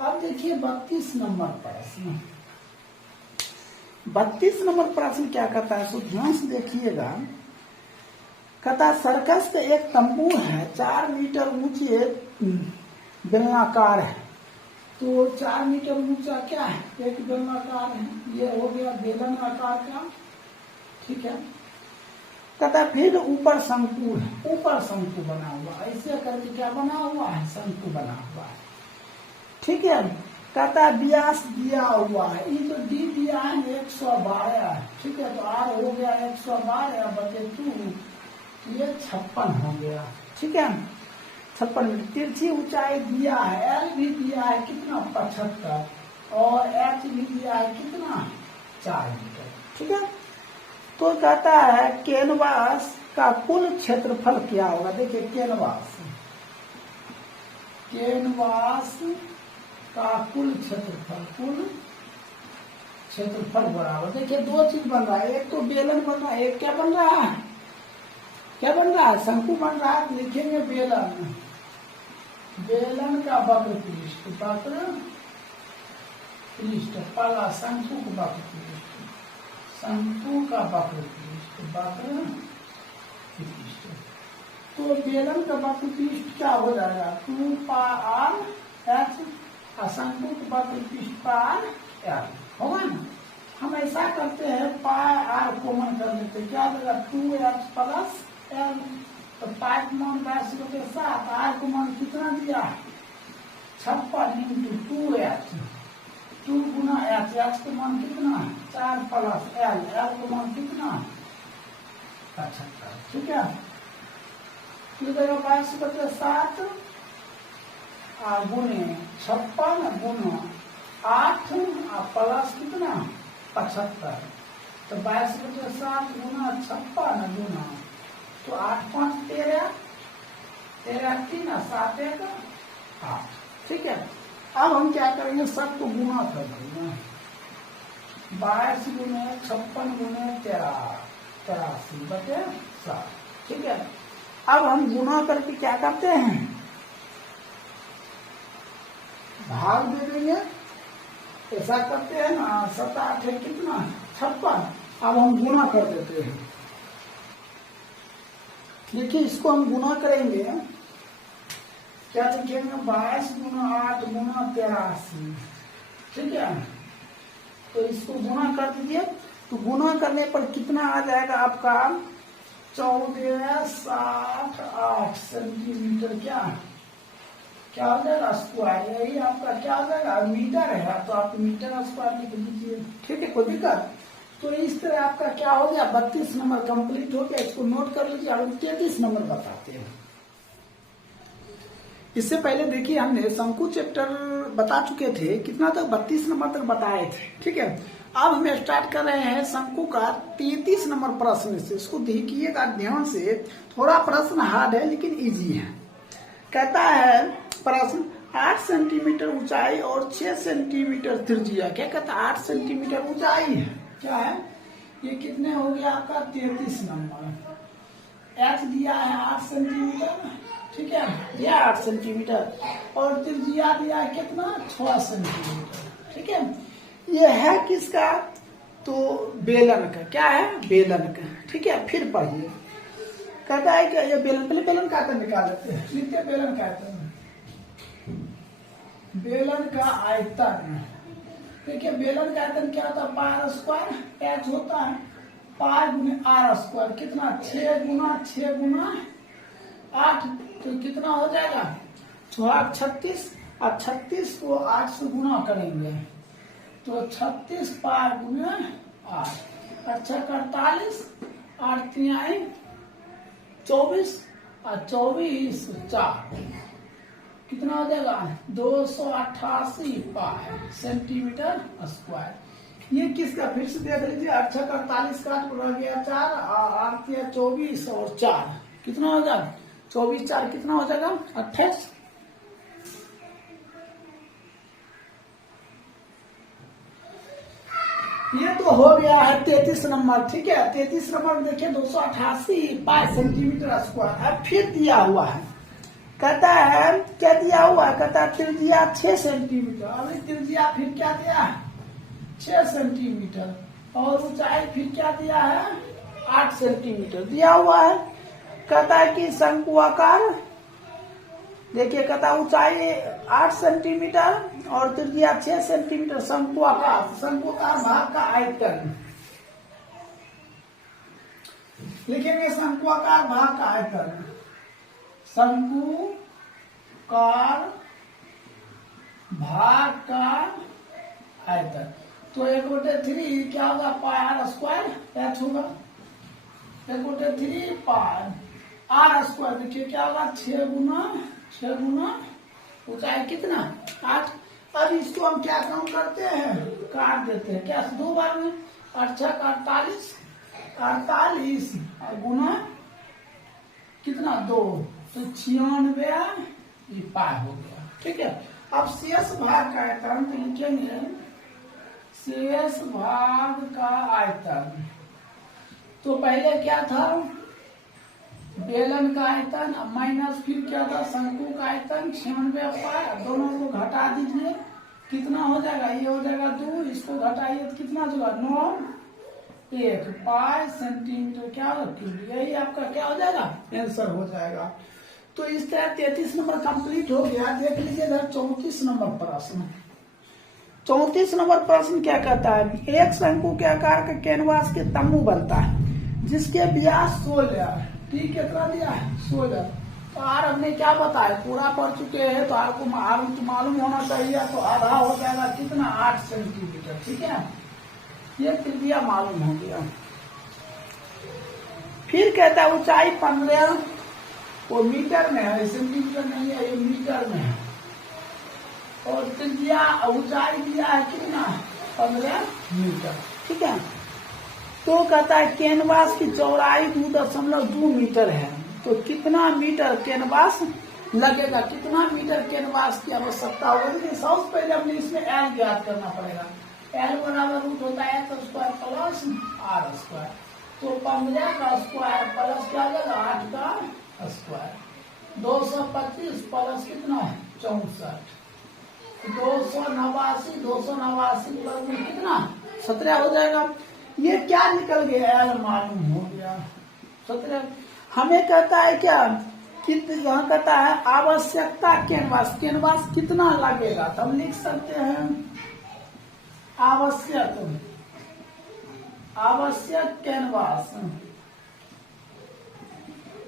अब देखिए 32 नंबर प्रश्न। 32 नंबर प्रश्न क्या कहता है, सो ध्यान से देखिएगा। कहता सर्कस का एक तंबू है 4 मीटर ऊंचे बेलनाकार है। तो 4 मीटर ऊंचा क्या है एक बेलनाकार है, ये हो गया बेलन आकार का। ठीक है, कहता फिर ऊपर शंकु है, ऊपर शंकु बना हुआ ऐसे करके क्या बना हुआ है शंकु बना हुआ है। ठीक है, कहता व्यास दिया हुआ है, ये जो डी दिया है 112 है। ठीक है, तो आर हो गया 112 बटे 2, ये 56 हो गया। ठीक है, 56 मीटर। तिरछी ऊंचाई दिया है, एल भी दिया है कितना 75 और एच भी दिया है कितना 4 मीटर। ठीक है, तो कहता है कैनवास का कुल क्षेत्रफल क्या होगा। देखिए कैनवास का कुल क्षेत्रफल बराबर। देखिए 2 चीज बन रहा है, एक तो बेलन बन रहा है, एक क्या बन रहा है शंकु बन रहा है। लिखेंगे बेलन का वक्र पृष्ठ पहला शंकु का वक्र पृष्ठ, शंकु का वक्र पृष्ठ। तो बेलन का वक्र पृष्ठ क्या हो जाएगा 2 पाई आर एच और शंकु का वक्र पृष्ठ पाई एल होगा ना। हम ऐसा करते हैं पाई आर कॉमन कर लेते हैं, क्या देगा 2h प्लस एल। तो पाई का मान 22/7, आर का मान कितना दिया 56 इंटू 2h 2 गुना एच का मान कितना 4 प्लस एल का मान कितना 75। ठीक है, 22/7 गुने 56 गुना 8 प्लस कितना 75। तो 22/7 गुना 56 गुना तो 8 5 13 3 7 1 8। ठीक है, अब हम क्या करेंगे सबको गुना कर देंगे 22 गुने 56 गुने 83 बटे 7। ठीक है, अब हम गुना करके क्या करते हैं भाग दे देंगे, ऐसा करते हैं ना 7 8 कितना 56। अब हम गुना कर देते हैं। देखिए इसको हम गुना करेंगे, क्या लिखेंगे 22 गुना 8 गुना 83। ठीक है, तो इसको गुना कर दीजिए। तो गुना करने पर कितना आ जाएगा आपका 14 7 8 सेंटीमीटर क्या क्या हो जाएगा स्क्वायर, यही आपका क्या हो जाएगा मीटर है तो आप मीटर स्क्वायर लिख लीजिए। ठीक है, कोई दिक्कत। तो इस तरह आपका क्या हो गया 32 नंबर कंप्लीट हो गया, इसको नोट कर लीजिए। अब 33 नंबर बताते हैं। इससे पहले देखिए हमने शंकु चैप्टर बता चुके थे, कितना तक 32 नंबर तक बताए थे। ठीक है, अब हम स्टार्ट कर रहे हैं शंकु का 33 नंबर प्रश्न से। इसको देखिएगा ध्यान से, थोड़ा प्रश्न हार्ड है लेकिन इजी है। कहता है प्रश्न 8 सेंटीमीटर ऊंचाई और 6 सेंटीमीटर त्रिज्या। क्या कहता है 8 सेंटीमीटर ऊंचाई है, क्या है ये कितने हो गया आपका 33 नंबर। एच दिया है 8 सेंटीमीटर, ठीक है, दिया 8 सेंटीमीटर और त्रिज्या दिया है कितना 6 सेंटीमीटर। ठीक है, ये है किसका तो बेलन का, क्या है बेलन का। ठीक है, फिर पढ़िए कहता है कि ये बेलन, पहले बेलन का आयतन निकाल लेते हैं। लिखते हैं बेलन का आयतन, बेलन का आयतन। देखिए बेलन का आयतन क्या होता है पाई स्क्वायर, एच होता है पाई गुने आर स्क्वायर। कितना 6 गुना 6 गुना 8, तो कितना हो जाएगा 36 और 36 को 8 से गुना करेंगे तो 36 पाई गुने 8, अच्छा 48, 8 3 24 और 24 4, कितना हो जाएगा 288 पाई सेंटीमीटर स्क्वायर। ये किसका फिर से देख लीजिए, अच्छा 48 का रह गया 4, 8 24 और 4 कितना हो जाएगा 24 4 कितना हो जाएगा 28। ये तो हो गया है 33 नंबर। ठीक है, 33 नंबर में देखिए 288 पाई सेंटीमीटर स्क्वायर। अब फिर दिया हुआ है, कहता है क्या दिया हुआ है, कहता है त्रिज्या 6 सेंटीमीटर। अभी त्रिज्या फिर क्या दिया है 6 सेंटीमीटर और ऊंचाई फिर क्या दिया है 8 सेंटीमीटर दिया हुआ है। कहता है कि शंकु आकार, देखिए कहता है ऊंचाई 8 सेंटीमीटर और त्रिज्या 6 सेंटीमीटर शंकु आकार। शंकु आकार भाग का आयतन लिखेंगे, शंकु आकार भाग का आयतन, शंकु कार भाग का आयतन। तो 1/3 क्या होगा पाई आर स्क्वायर एच होगा, 1/3 पाई आर स्क्वायर। देखिए क्या होगा 6 गुना ऊंचाई कितना 8। अब इसको हम क्या काम करते हैं काट देते हैं, क्या 2 बार में 8 48 48 और गुना कितना 2 तो 96 पाई हो गया। ठीक है, अब शेष भाग का आयतन तो लिखेंगे शेष भाग का आयतन। तो पहले क्या था बेलन का आयतन माइनस फिर क्या था शंकु का आयतन 96 पाई, दोनों को घटा दीजिए कितना हो जाएगा, ये हो जाएगा 2, इसको घटाइए तो कितना होगा 9 1 पाई सेंटीमीटर क्या क्यूब। यही आपका क्या हो जाएगा आंसर हो जाएगा। तो इस तरह 33 नंबर कंप्लीट हो गया। देख लीजिए इधर 34 नंबर प्रश्न। 34 नंबर प्रश्न क्या कहता है, एक शंकु के आकार का कैनवास के तम्बू बनता है जिसके व्यास 16, ठीक कितना दिया है 16। तो आर हमने क्या बताया पूरा पढ़ चुके हैं, तो आपको मालूम होना चाहिए। तो आधा हो जाएगा कितना 8 सेंटीमीटर। ठीक है, ये त्रिज्या मालूम हो गया। फिर कहता है ऊंचाई 15, वो मीटर में है सेंटीमीटर नहीं है, ये मीटर में है। और त्रिज्या ऊंचाई दिया है कितना 15 मीटर। ठीक है, तो कहता है कैनवास की चौड़ाई 2.2 मीटर है, तो कितना मीटर कैनवास लगेगा, कितना मीटर कैनवास की आवश्यकता होगी। सबसे पहले हमने इसमें एल ज्ञात करना पड़ेगा। एल बराबर रूट होता है तो स्क्वायर प्लस आर स्क्वायर, तो 15 का स्क्वायर प्लस क्या होगा 8 का स्क्वायर, 225 प्लस कितना 64, 289 प्लस में कितना 17 हो जाएगा। ये क्या निकल गया एल मालूम हो गया 17। हमें कहता है क्या यहाँ कहता है आवश्यकता कैनवास, कैनवास कितना लगेगा, तो हम लिख सकते हैं आवश्यक कैनवास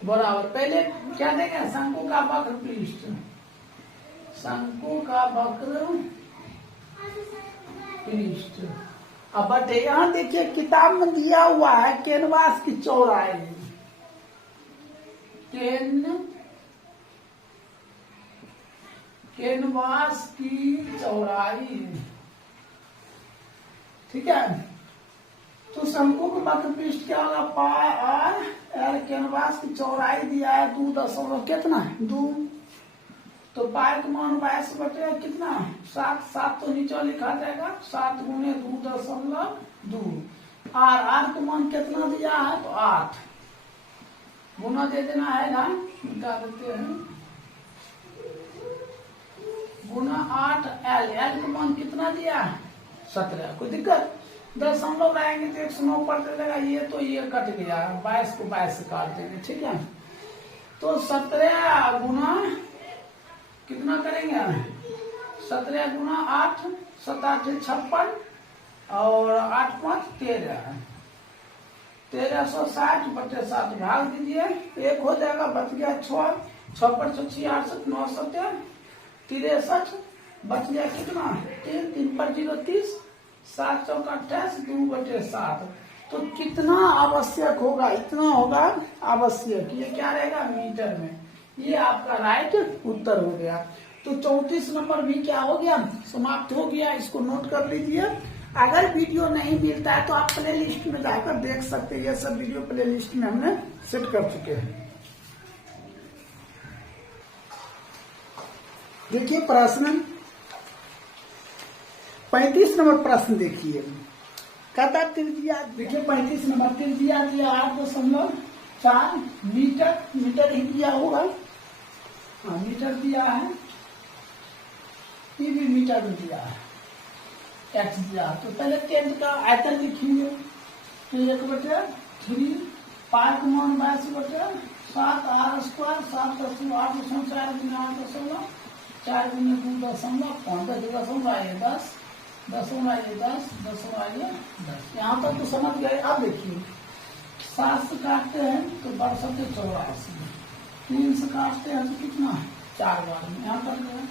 बराबर, पहले क्या देंगे शंकु का वक्र पृष्ठ शंकु का वक्र पृष्ठ। अब बटे यहाँ देखिए किताब में दिया हुआ है कैनवास की चौड़ाई, कैनवास की चौड़ाई, ठीक है। तो शंकु का वक्र पृष्ठ क्या होगा, पाई आर एल, कैनवास की चौड़ाई दिया है 2 कितना 2, तो पाई का मान 22 बटे कितना 7, 7 तो नीचे लिखा जाएगा 7 गुणे 2.2, आर का मान कितना दिया है तो 8, गुना दे देना है ना, निकाल देते हैं, गुना 8 एल, एल का मान कितना दिया है 17, कोई दिक्कत, दशमलव लाएंगे तो 109 पर चलेगा, ये कट गया, 22 को 22 से काट देंगे, ठीक है। तो 17 गुना कितना करेंगे, 17 गुना 8, 7 8 56 और 8 5 13, 1360 बटे 7 भाग दीजिए, 1 हो जाएगा, बच गया 6, 6 पर 6 68, 9 7 63, बच गया कितना 3, 3 पर 0 30, 7 चौका 28, 2 बटे 7, तो कितना आवश्यक होगा, इतना होगा आवश्यक, ये क्या रहेगा मीटर में, ये आपका राइट उत्तर हो गया। तो 34 नंबर भी क्या हो गया, समाप्त हो गया, इसको नोट कर लीजिए। अगर वीडियो नहीं मिलता है तो आप प्ले लिस्ट में जाकर देख सकते हैं, ये सब वीडियो प्ले लिस्ट में हमने सेट कर चुके हैं। देखिए प्रश्न 35 नंबर प्रश्न देखिए, कहता त्रिज्या, देखिए 35 नंबर त्रिज्या दिया 8.4 मीटर, मीटर ही दिया होगा, हाँ मीटर दिया है, ये भी मीटर में दिया है, एक्स दिया, तो पहले केंद्र का आयतन लिखिए, तो 1/3, पाई का मान 22 बटे 7 आर स्क्वायर, 7.8 गुना 8 4 गुना 2.5, 10 यहाँ तक तो समझ गए। अब देखिए 7 से काटते हैं तो 82, 3 से काटते हैं तो कितना 4 बार में, यहाँ तक गए।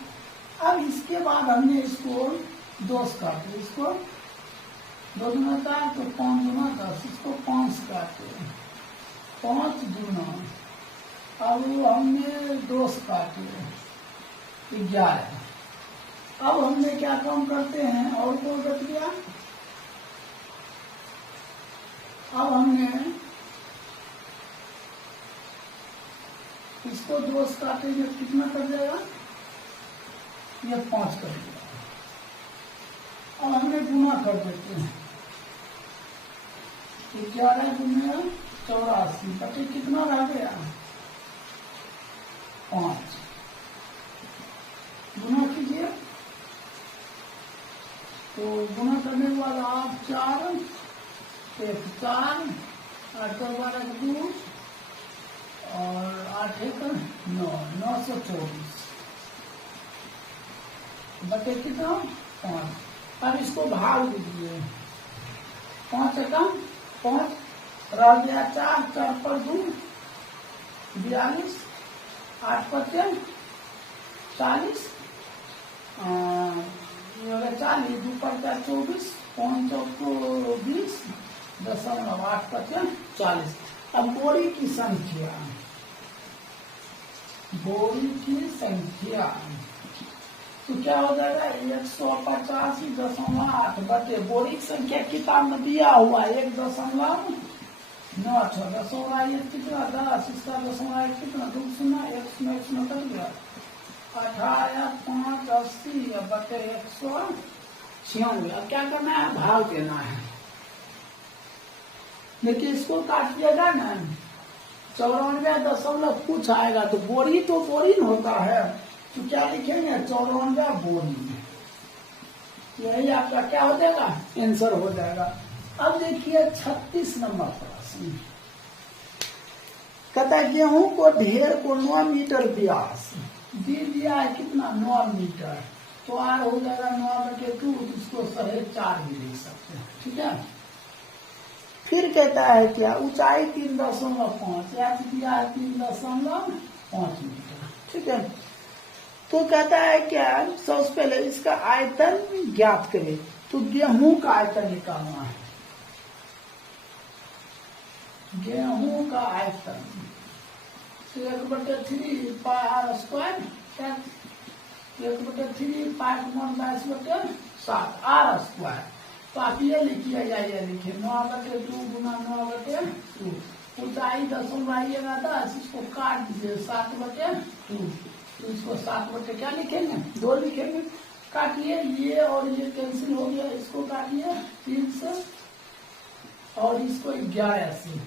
अब इसके बाद हमने इसको 2 से काटे, इसको 2 गुना 4 तो 5 गुना 10, इसको 5 से काटे 5 गुना, अब हमने 2 से काटे 11, अब हमने क्या काम करते हैं, और तो बच गया, अब हमने इसको 2 से काटेंगे कितना कर जाएगा, ये 5 कर दिया, अब हमने गुना कर देते हैं, 11 गुना 84 बटे कितना रह गया 5, गुना कीजिए, तो गुना करने के बाद आप 4 1 4 8 12 2 और 8 1 9, 924 बटे कितना 5। अब इसको भाग दीजिए, 5 एकम 5 रह गया 4, 4 पर 2 42, 8 पर 40, 40, 2 पर 24, 5 चौको 20, 0.8 पर 40। अब बोरी की संख्या, तो क्या हो जाएगा 185.8 बटे बोरी की संख्या किताब में दिया हुआ 1.96, दशमलव कितना 10, इसका दशमलव कितना 2 0, 1 0 कट गया 18 5 80 बटे 196। अब क्या करना है, भाग देना है। देखिए इसको काटिएगा ना 94 कुछ आएगा, तो बोरी तो बोरी न होता है, तो क्या लिखेंगे 94 बोरी, यही आपका क्या हो जाएगा आंसर हो जाएगा। अब देखिए 36 नंबर प्रश्न, कहता है गेहूं को ढेर को 9 मीटर व्यास दी दिया है, कितना 9 मीटर, तो आर हो जाएगा 9/2, इसको 4.5 भी लिख सकते हैं, ठीक है। फिर कहता है क्या ऊंचाई 3.5, एच दिया है 3.5 मीटर, ठीक है। तो कहता है क्या, सबसे पहले इसका आयतन ज्ञात करें। तो गेहूं का आयतन निकालना है। गेहूं का आयतन 1/3 pi R square 1/3 pi 1/7 R square. तो आप ये लिखिए या ये लिखिए 9/2 गुना 9/2। ऊंचाई 10 आइएगा 10, इसको काट दीजिए 7/2। तो इसको 7 क्या लिखेंगे, 2 लिखेंगे। काटिए, ये और ये कैंसिल हो गया, इसको काटिए 3 से और इसको 11 से।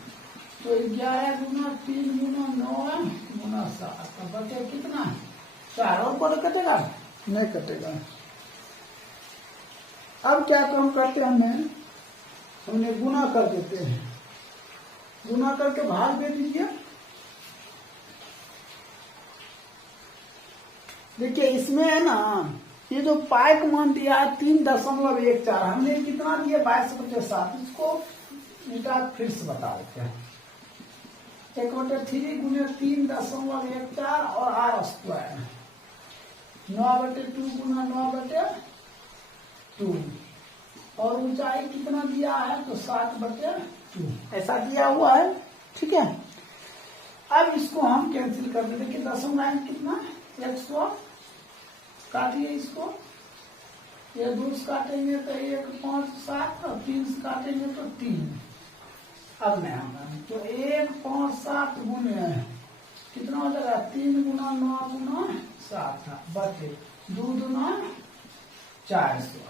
तो 11 गुना 3 गुना 9 गुना 7 बटे कितना 4। और कोई कटेगा नहीं कटेगा। अब क्या काम करते हैं, हमने गुना कर देते हैं। गुना करके भाग दे दीजिए। देखिए इसमें है ना, ये जो पाई का मान दिया है 3.14, हमने कितना दिया 22/7। इसको इनका फिर से बता देते हैं। 1/3 गुने 3.14 और आर स्क्वायर 9/2 गुना 9/2 और ऊंचाई कितना दिया है तो 7/2 ऐसा दिया हुआ है। ठीक है, अब इसको हम कैंसिल कर देते कि 10 कितना 100 काटिए। इसको ये 2 से काटेंगे तो 1 5 7 और 3 से काटेंगे तो 3। अब मैं तो 1 5 7 गुने कितना हो जाएगा 3 गुना 9 गुना 7 बटे 2 गुना 400।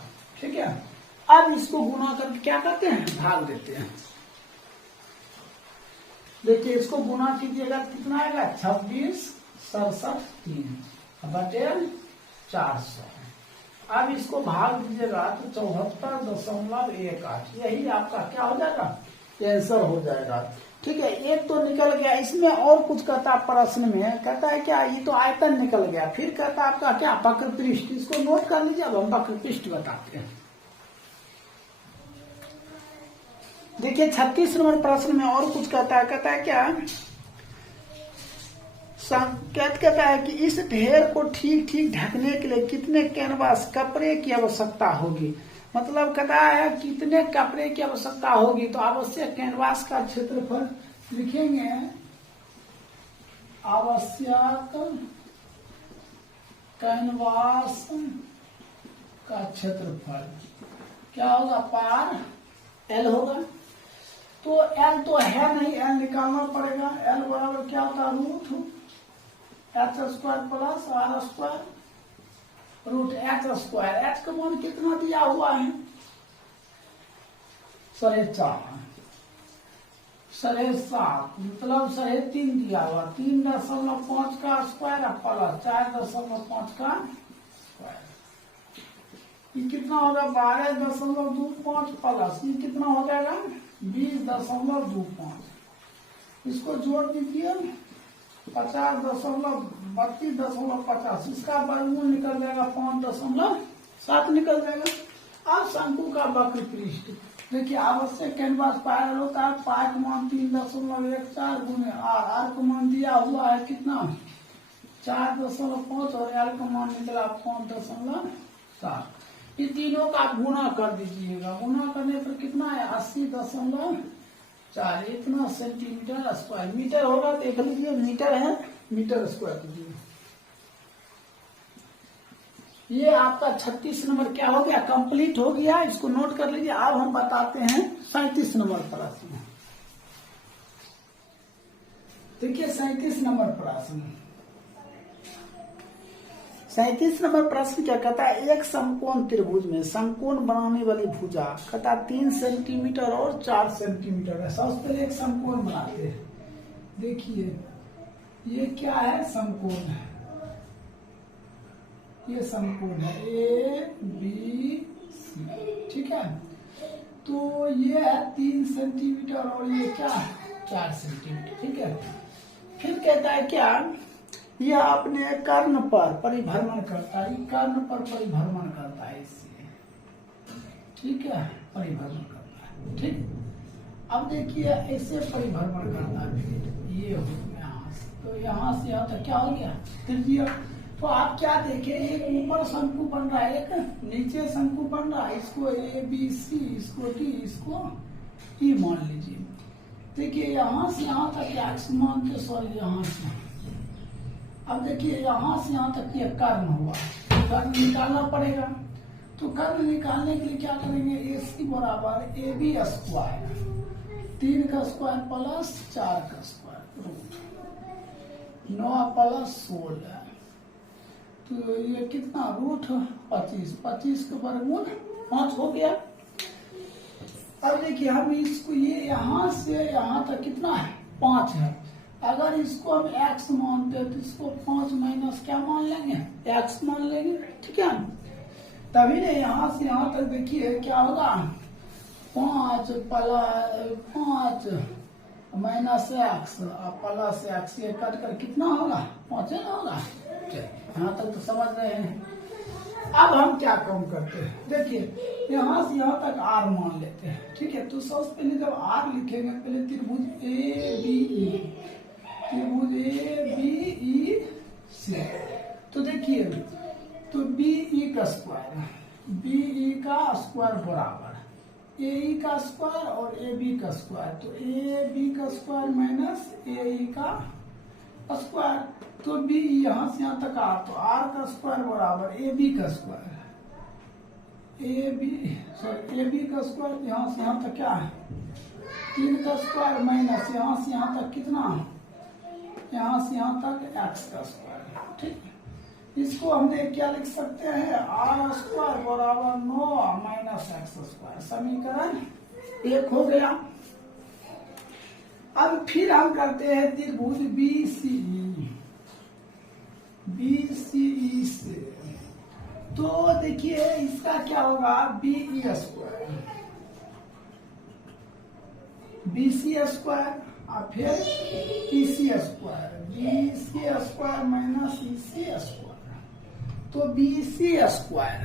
ठीक है, अब इसको गुना करके क्या करते हैं, भाग देते हैं। देखिए इसको गुना कीजिएगा कितना आएगा 26 67 3 बटे 400। अब इसको भाग दीजिएगा तो 74.18, यही आपका क्या हो जाएगा, आंसर हो जाएगा। ठीक है, एक तो निकल गया। इसमें और कुछ कहता है प्रश्न में, कहता है क्या, ये तो आयतन निकल गया। फिर कहता है आपका क्या वक्र पृष्ठ, इसको नोट कर लीजिए। अब हम वक्र पृष्ठ बताते हैं। देखिए 36 नंबर प्रश्न में और कुछ कहता है क्या, संकेत कहता है कि इस ढेर को ठीक ठीक ढकने के लिए कितने कैनवास कपड़े की आवश्यकता होगी। मतलब कहता है कितने कपड़े की आवश्यकता होगी। तो आवश्यक कैनवास का क्षेत्रफल लिखेंगे, आवश्यक कैनवास का क्षेत्रफल क्या होगा, पार एल होगा। तो एल तो है नहीं, एल निकालना पड़ेगा। एल बराबर क्या होता है, √h² plus r² √h²। h का मान कितना दिया हुआ है 4.5, 7.5 मतलब 3.5 दिया हुआ। 3.5 का स्क्वायर प्लस 4.5 का स्क्वायर, ये कितना होगा 12.25 प्लस ये कितना हो जाएगा 20.25। इसको जोड़ दीजिए 50.32.50, इसका वर्गमूल निकल जाएगा 5.7 निकल जाएगा। अब शंकु का वक्र पृष्ठ देखिए, आवश्यक कैनवास पायर होता है। पाई का मान 3.14 गुने आर का मान दिया हुआ है कितना 4.5 और एल का मान निकला 5.7। ये तीनों का आप गुना कर दीजिएगा। गुना करने पर कितना है 80.4, इतना सेंटीमीटर स्क्वायर। मीटर होगा देख लीजिए, मीटर है, मीटर स्क्वायर कीजिए। ये आपका 36 नंबर क्या हो गया, कंप्लीट हो गया। इसको नोट कर लीजिए। अब हम बताते हैं 37 नंबर प्रश्न। देखिए 37 नंबर प्रश्न, 37 नंबर प्रश्न क्या कहता है, एक समकोण त्रिभुज में समकोण बनाने वाली भुजा कहता 3 सेंटीमीटर और 4 सेंटीमीटर है। सबसे पहले एक समकोण बनाते हैं। देखिए ये क्या है, समकोण है। ये समकोण है ABC, ठीक है। तो ये है 3 सेंटीमीटर और ये क्या 4 सेंटीमीटर, ठीक है। फिर कहता है क्या, यह अपने कर्ण पर परिभ्रमण करता है। कर्ण पर परिभ्रमण करता है इससे, ठीक है, परिभ्रमण करता है, ठीक। अब देखिए ऐसे परिभ्रमण करता है। ये हो यहाँ से, तो यहाँ से यहाँ तक क्या हो गया त्रिज्या। तो आप क्या देखें, एक ऊपर शंकु बन रहा है, एक नीचे शंकु बन रहा है। इसको ए बी सी, इसको डी, इसको ई मान लीजिए। देखिए यहाँ से यहाँ तक एक्स मान के, सॉरी यहाँ से, अब देखिए यहाँ से यहाँ तक ये कर्ण हुआ, कर्ण निकालना पड़ेगा। तो कर्ण निकालने के लिए क्या करेंगे, ए सी बराबर ए बी स्क्वायर, 3 का स्क्वायर प्लस 4 का स्क्वायर रूट 9 प्लस 16, तो ये कितना रूट 25, 25 का वर्गमूल 5 हो गया। अब देखिए हम इसको, ये यहाँ से यहाँ तक कितना है, 5 है। अगर इसको हम x मानते हैं तो इसको 5 माइनस क्या मान लेंगे, x मान लेंगे, ठीक है। तभी नहीं, यहाँ से यहाँ तक देखिए क्या होगा, 5 माइनस एक्स प्लस एक्स, ये कट कर कितना होगा, 5 ना होगा। यहाँ तक तो समझ रहे हैं। अब हम क्या कम करते हैं, देखिए यहाँ से यहाँ तक r मान लेते हैं, ठीक है। तो सबसे पहले जब r लिखेंगे, पहले त्रिभुज ए बी ई, त्रिभुज ए बी ई सी, तो देखिए तो बी ई का स्क्वायर, बी ई का स्क्वायर बराबर ए ई का स्क्वायर और ए बी का स्क्वायर, तो ए बी का स्क्वायर माइनस ए ई का स्क्वायर, तो बी यहाँ से यहाँ तक आर, तो आर का स्क्वायर बराबर ए बी का स्क्वायर, ए बी का स्क्वायर, यहाँ से यहाँ तक क्या है, 3 का स्क्वायर माइनस यहाँ से यहाँ तक कितना, यहाँ से यहाँ तक एक्स का स्क्वायर, ठीक। इसको हम देख क्या लिख सकते हैं, आर स्क्वायर बराबर 9 माइनस एक्स स्क्वायर, समीकरण 1 हो गया। अब फिर हम करते हैं त्रिभुज बी सी ई से, तो देखिए इसका क्या होगा, B E square, B C square और फिर E C square, B C square minus E C square, तो बी सी स्क्वायर,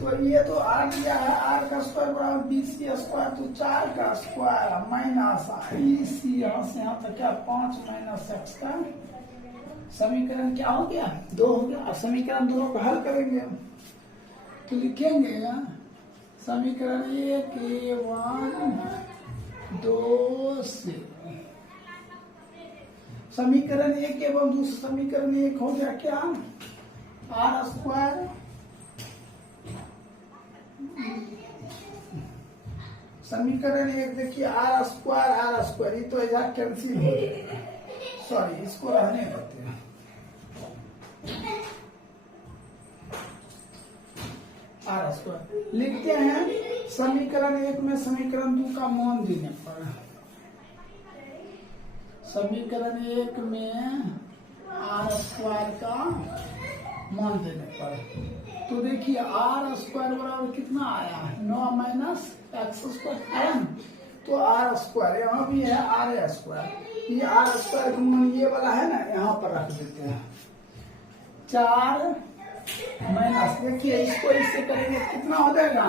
तो ये तो आ गया है, आर का स्क्वायर बराबर बी सी स्क्वायर, तो 4 का स्क्वायर माइनस ई सी, यहाँ से यहाँ तक क्या, 5 माइनस एक्स का, समीकरण क्या हो गया, 2 हो गया। अब समीकरण 2 को हल करेंगे तो लिखेंगे समीकरण 1 A1 2 से, समीकरण 1 एवं दूसरा समीकरण 1 हो गया क्या, आर स्क्वायर, समीकरण 1 देखिए आर स्क्वायर, ये तो इधर कैंसिल हो जाएगा, सॉरी इसको रहने देते हैं, आर स्क्वायर लिखते हैं। समीकरण 1 में समीकरण 2 का मान देने पर, समीकरण 1 में आर स्क्वायर का मान देने पर, तो देखिए आर स्क्वायर बराबर कितना आया, 9 माइनस एक्स स्क्वायर आया, तो आर स्क्वायर यहाँ भी है, आर स्क्वायर, ये आर स्क्वायर का मान ये वाला है ना, यहाँ पर रख देते हैं, 4 माइनस, देखिए इसको इससे करेंगे कितना हो जाएगा,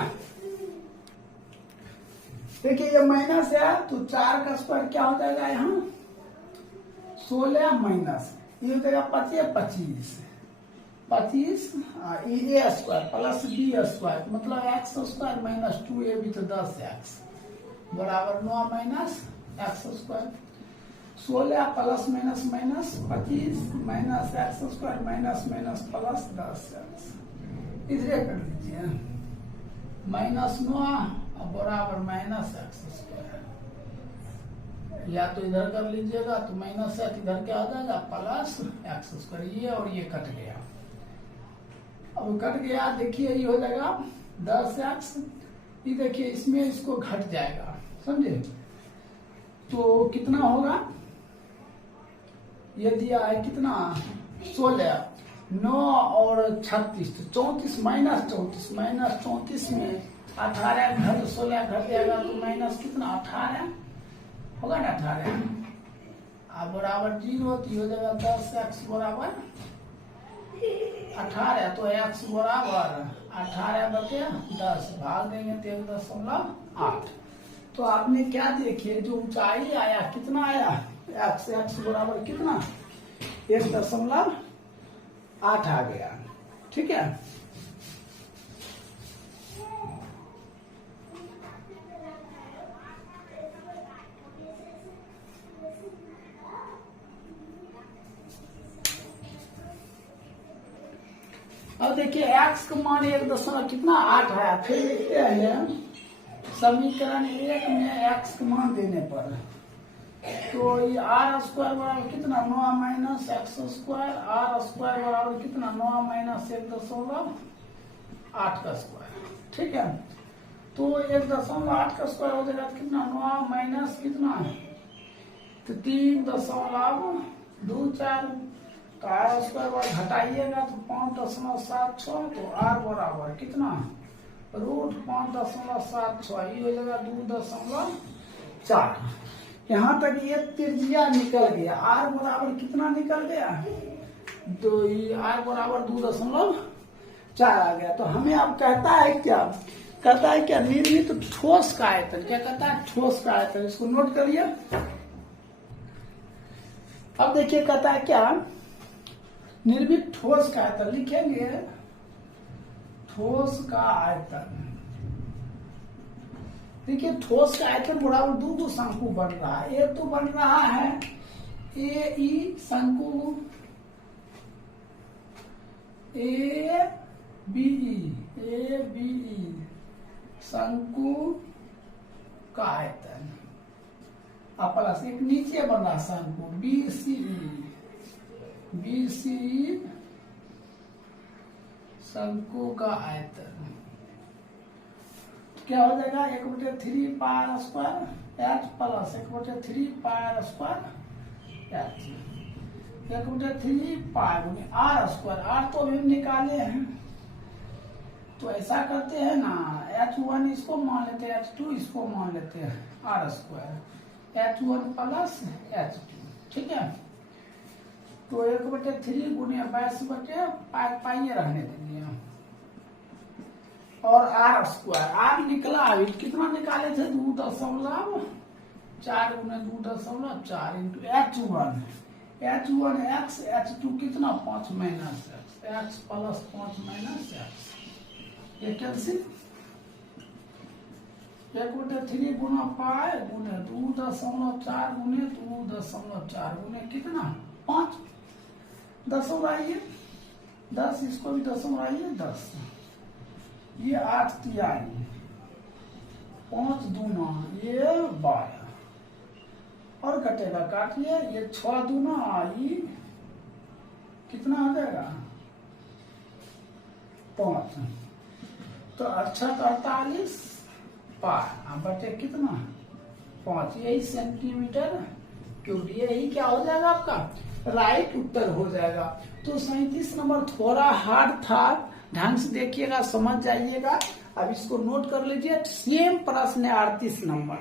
देखिए ये माइनस है तो 4 का स्क्वायर क्या हो जाएगा, यहाँ 16 माइनस ये हो जाएगा 25 ए स्क्वायर प्लस बी स्क्वायर, मतलब एक्स स्क्वायर माइनस 2ab, तो 10x बराबर 9 minus X square, 16 plus minus minus 25 minus X square minus minus plus 10x, इधर कर लीजिए, माइनस 9 बराबर माइनस एक्स स्क्वायर, या तो इधर कर लीजिएगा तो माइनस है, इधर क्या आ जाएगा प्लस एक्स स्क्वायर, ये और ये कट गया, अब कट गया, देखिए ये हो जाएगा 10x, ये देखिए इसमें इसको घट जाएगा, समझे, तो कितना होगा, ये दिया है कितना 16, 9 और 36, तो 34 माइनस 34 में 18 घट 16 घट जाएगा, तो माइनस कितना 18 होगा ना, 18 अब बराबर 0, तो हो जाएगा 10x बराबर 18, तो x बराबर 18/10 भाग देंगे 13.8, तो आपने क्या देखिए जो ऊंचाई आया कितना आया, x बराबर कितना 1.8 8 आ गया। ठीक है, अब देखिए x का मान 1 कितना 8 आया। फिर लिखते हैं समीकरण 1 में x का मान देने पर, तो ये आर स्क्वायर बराबर कितना 9 minus X square, R square बराबर कितना 9 माइनस 1.8 का स्क्वायर। ठीक है, तो 1.8 का स्क्वायर हो जाएगा कितना 9 माइनस कितना तो 3.24, तो आर स्क्वायर बार घटाइएगा तो 5.76, तो आर बराबर कितना रूट 5.76, ये हो जाएगा 2.4। यहाँ तक ये त्रिज्या निकल गया। आर बराबर कितना निकल गया, तो ये आर बराबर 2.4 आ गया। तो हमें अब कहता है क्या निर्मित तो ठोस का आयतन, क्या कहता है ठोस का आयतन, इसको नोट करिए। अब देखिए कहता है क्या निर्मित ठोस का आयतन, लिखेंगे ठोस का आयतन। देखिए ठोस का आयतन बराबर 2 शंकु बन रहा है। एक तो बन रहा है ए ई शंकु, ए बी शंकु का आयतन, प्लस एक नीचे बन रहा शंकु बी सी शंकु का आयतन क्या हो जाएगा 1/3 pi square H plus 1/3 pi square H, 1/3 पाई गुने आर स्क्वायर। आर तो अभी निकाले हैं, तो ऐसा करते हैं ना H1 इसको मान लेते हैं, H2 इसको मान लेते हैं, are square H1 plus H2। ठीक है, तो 1/3 गुने 22/पाई रहने देंगे, और आर स्क्वायर आर निकला अभी कितना निकाले थे 2.4 गुने 2.4 इंटू H1 x, H2 कितना 5 minus x plus 5 minus x, ये कैंसिल 1/3 गुना पाई गुने 2.4 गुने 2.4 गुने कितना 5, 10 उड़ाइए 10, इसको भी 10 उड़ाइए 10, ये 8 तिहाई 5 दूना ये 12, और कटेगा काटिए, ये 6 दूना आई कितना आ जाएगा 5, तो 48 पाई बटे कितना 5, यही सेंटीमीटर क्यूब, यही क्या हो जाएगा आपका राइट उत्तर हो जाएगा। तो 37 नंबर थोड़ा हार्ड था, ढंग से देखिएगा समझ जाइएगा। अब इसको नोट कर लीजिए, सेम प्रश्न है 38 नंबर,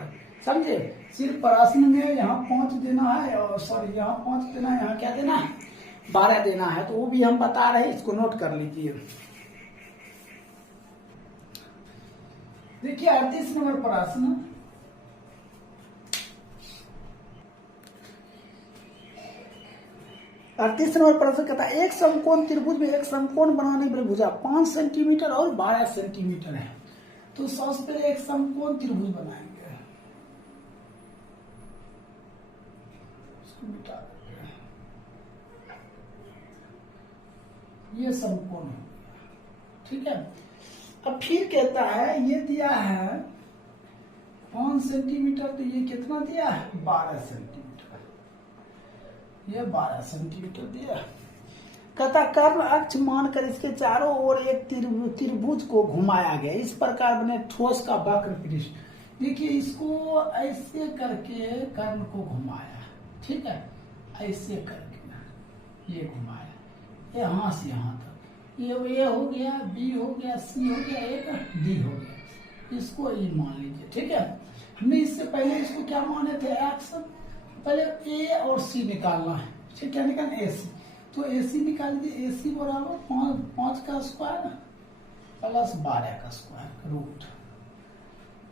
समझे। सिर्फ प्रश्न में यहाँ 5 देना है, और सॉरी यहाँ 5 देना है, यहाँ क्या देना है 12 देना है, तो वो भी हम बता रहे हैं, इसको नोट कर लीजिए। देखिए 38 नंबर प्रश्न, अड़तीस नंबर प्रश्न कहता है एक समकोण त्रिभुज में एक समकोण बनाने पर भुजा 5 सेंटीमीटर और 12 सेंटीमीटर है। तो सबसे पहले एक समकोण त्रिभुज बनाएंगे, इसको मिटा देंगे, ये समकोण है। ठीक है, अब फिर कहता है ये दिया है 5 सेंटीमीटर, तो ये कितना दिया है 12 सेंटीमीटर, ये 12 सेंटीमीटर दिया। कहता कर्ण अक्ष मानकर इसके चारों ओर एक त्रिभुज को घुमाया गया, इस प्रकार बने ठोस का वक्र पृष्ठ। देखिए इसको ऐसे करके कर्ण को घुमाया, ठीक है, ऐसे करके ये घुमाया, यहाँ से यहाँ तक, ये ए हो गया, बी हो गया, सी हो गया, एक डी हो गया, इसको ई मान लीजिए। ठीक है, हमने इससे पहले इसको क्या माने थे एक्स, पहले ए और सी निकालना है। ठीक, क्या निकालना ए सी, तो ए सी निकाल दीजिए, ए सी बराबर 5 का स्क्वायर प्लस 12 का स्क्वायर रूट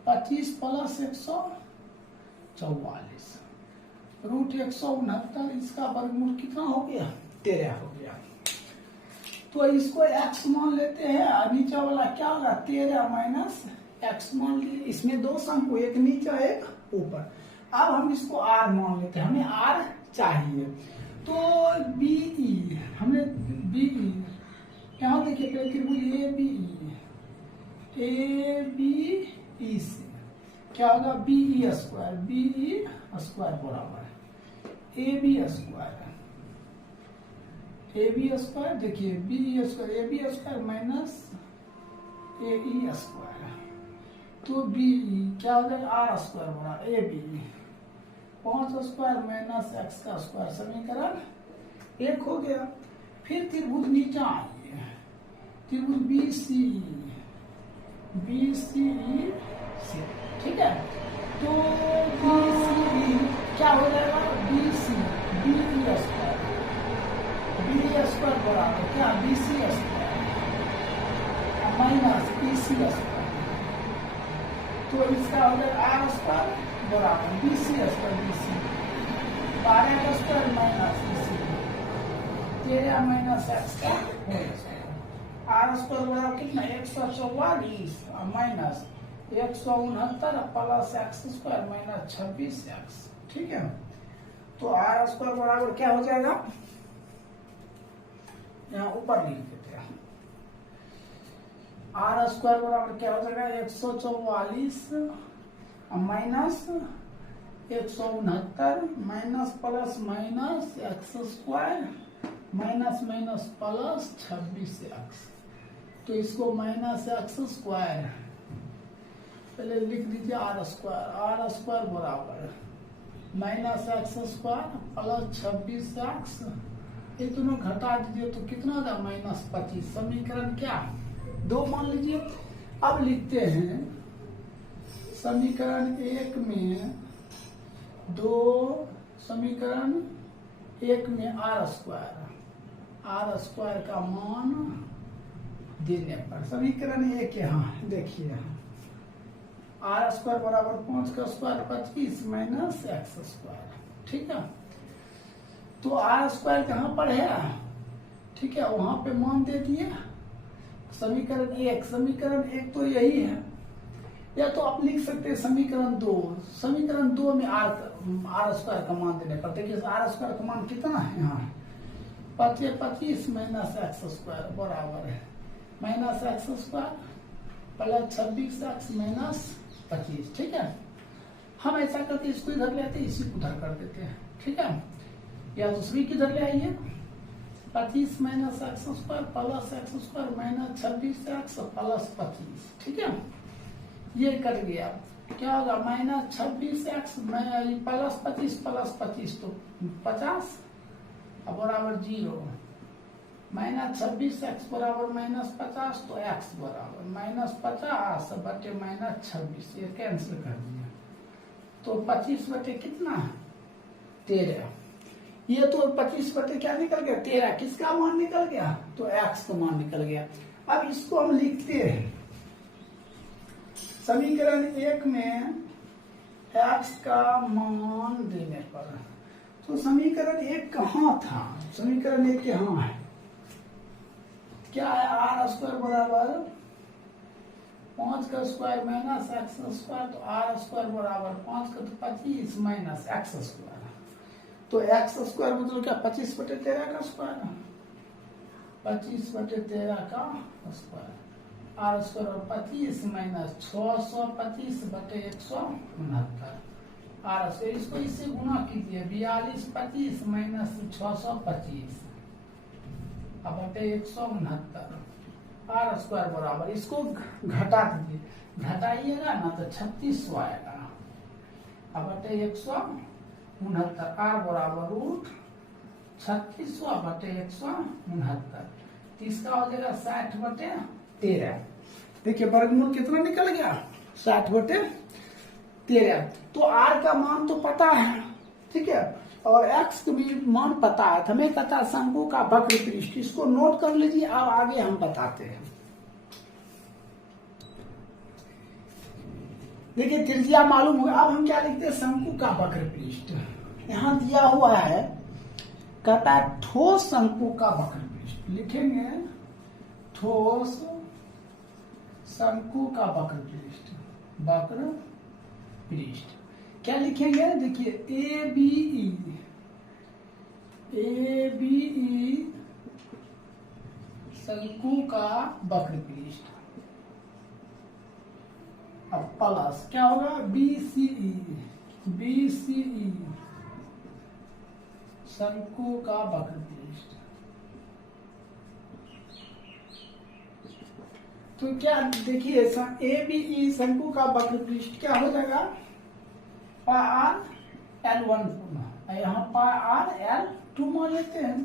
25 प्लस 144 रूट 169, इसका वर्गमूल कितना हो गया 13 हो गया। तो इसको x मान लेते हैं, नीचे वाला क्या होगा 13 माइनस x मान लिए। इसमें दो शंकु, एक नीचे एक ऊपर। अब हम इसको r मान लेते हैं, हमें r चाहिए। तो BE, हमने BE यहाँ देखिए पहले त्रिभुज ABE से क्या होगा BE स्क्वायर बराबर AB स्क्वायर देखिए BE square AB square minus AE square. तो BE क्या हो जाएगा R स्क्वायर बराबर AB 5 स्क्वायर माइनस x का स्क्वायर, समीकरण 1 हो गया। फिर त्रिभुज नीचे आइए, त्रिभुज BCE से, ठीक है। तो BCE क्या हो जाएगा BE स्क्वायर बराबर क्या BC square minus BC square. तो इसका हो जाएगा R स्क्वायर बराबर BC स्क्वायर 12 का square minus BC 13 minus x का R स्क्वायर बराबर कितना 144 minus 169 plus x square minus 26x, ठीक है। तो R स्क्वायर बराबर क्या हो जाएगा, यहाँ ऊपर लिख देते हैं। R स्क्वायर बराबर क्या हो जाएगा 144 minus 169 minus plus minus x square minus minus plus 26x। तो इसको माइनस x स्क्वायर पहले लिख दीजिए R स्क्वायर बराबर minus x square plus 26x, ये दोनों घटा दीजिए तो कितना होगा माइनस 25। समीकरण क्या 2 मान लीजिए। अब लिखते हैं समीकरण 1 में 2, समीकरण 1 में R स्क्वायर का मान देने पर समीकरण 1 यहाँ देखिए R स्क्वायर बराबर 5 का स्क्वायर 25 माइनस x स्क्वायर, ठीक है। तो R स्क्वायर कहाँ पर है, ठीक है, वहां पे मान दे दिए। समीकरण 1 तो यही है, या तो आप लिख सकते हैं समीकरण 2 में R स्क्वायर का मान देने पर देखिए R स्क्वायर का मान कितना है यहाँ 25 माइनस x स्क्वायर बराबर है minus x square plus 26x minus 25, ठीक है। हम ऐसा करके इसको इधर ले आते हैं, इसी को उधर कर देते हैं, ठीक है। या दूसरी किधर ले आइए 25 minus x square plus x square minus 26x plus 25, ठीक है। ये कट गया, क्या होगा माइनस 26x प्लस 25 तो 50 बराबर 0 माइनस 26x बराबर माइनस 50 तो x बराबर माइनस 50 बटे माइनस 26, ये कैंसिल कर दिया। तो 25 बटे कितना 13, ये तो 25 बटे क्या निकल गया 13, किसका मान निकल गया तो x का मान निकल गया। अब इसको हम लिखते हैं समीकरण 1 में x का मान देने पर। तो समीकरण 1 कहाँ था, समीकरण 1 यहाँ है, क्या है R स्क्वायर बराबर 5 का स्क्वायर माइनस x स्क्वायर, तो R स्क्वायर बराबर 5 का तो 25 माइनस x स्क्वायर, तो x स्क्वायर मतलब क्या 25 बटे 13 का स्क्वायर, 25 बटे 13 का स्क्वायर R स्क्वायर और 25 माइनस 625 बटे 169 R स्क्वायर, इसको इससे गुणा कीजिए 42 25 माइनस 625 बटे 169 R स्क्वायर बराबर, इसको घटा दीजिए, घटाइएगा ना तो 36 आएगा बटे 169 R बराबर रूट 36 बटे 169, तो इसका हो जाएगा 60 बटे 13। देखिए वर्गमूल कितना निकल गया 60 बटे 13। तो R का मान तो पता है, ठीक है, और x का भी मान पता है, हमें पता शंकु का वक्र पृष्ठ, इसको नोट कर लीजिए। अब आगे हम बताते हैं। देखिए त्रिज्या मालूम होगा, अब हम क्या लिखते हैं शंकु का वक्र पृष्ठ, यहाँ दिया हुआ है कहता है ठोस शंकु का वक्र पृष्ठ, लिखेंगे ठोस शंकु का वक्र पृष्ठ क्या लिखेंगे? देखिए ए बी ई शंकु का वक्र पृष्ठ। अब प्लस क्या होगा? बी सी ई शंकु का वक्र पृष्ठ। तो क्या देखिए ए बी ई शंकु का वक्र पृष्ठ क्या हो जाएगा? पाई आर L1 यहाँ पाई आर L2 मान लेते हैं।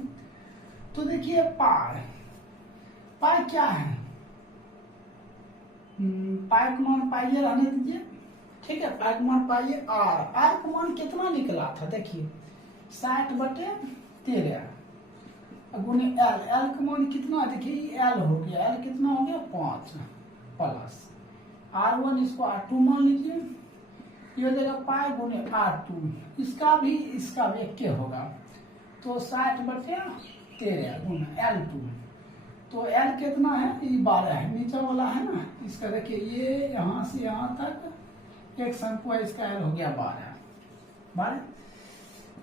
तो देखिए पाई क्या है? पाई का मान पाइए रहने दीजिए, ठीक है। पाई का मान पाइए आर का मान कितना निकला था? देखिए 60/13 गुने एल का मान कितना? देखिए एल हो गया, एल कितना हो गया? 5 प्लस R1 इसको R2 मान लीजिए, ये हो जाएगा पाई गुने R2, इसका भी एक के होगा। तो 60/13 गुना L2, तो L कितना है? ये 12 है, नीचे वाला है ना इसका। देखिए ये यहाँ से यहाँ तक एक शंकु है, इसका L हो गया 12।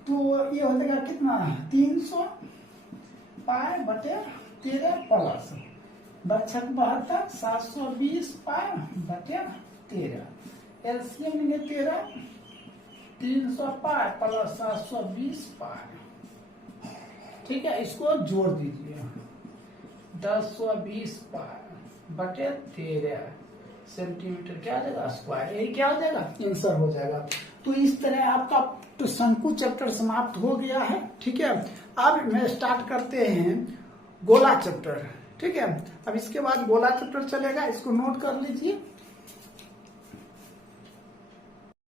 तो ये हो जाएगा कितना? 300 पाई/13 प्लस 72 720 पाई/13। एलसीएम लेंगे 13, 300 पाई प्लस 720 पाई, ठीक है। इसको जोड़ दीजिए 1020 पाई/13 सेंटीमीटर क्या आ जाएगा? स्क्वायर। यही क्या हो जाएगा? आंसर हो जाएगा। तो इस तरह आपका तो शंकु चैप्टर समाप्त हो गया है, ठीक है। अब मैं स्टार्ट करते हैं गोला चैप्टर, ठीक है। अब इसके बाद गोला चैप्टर चलेगा, इसको नोट कर लीजिए।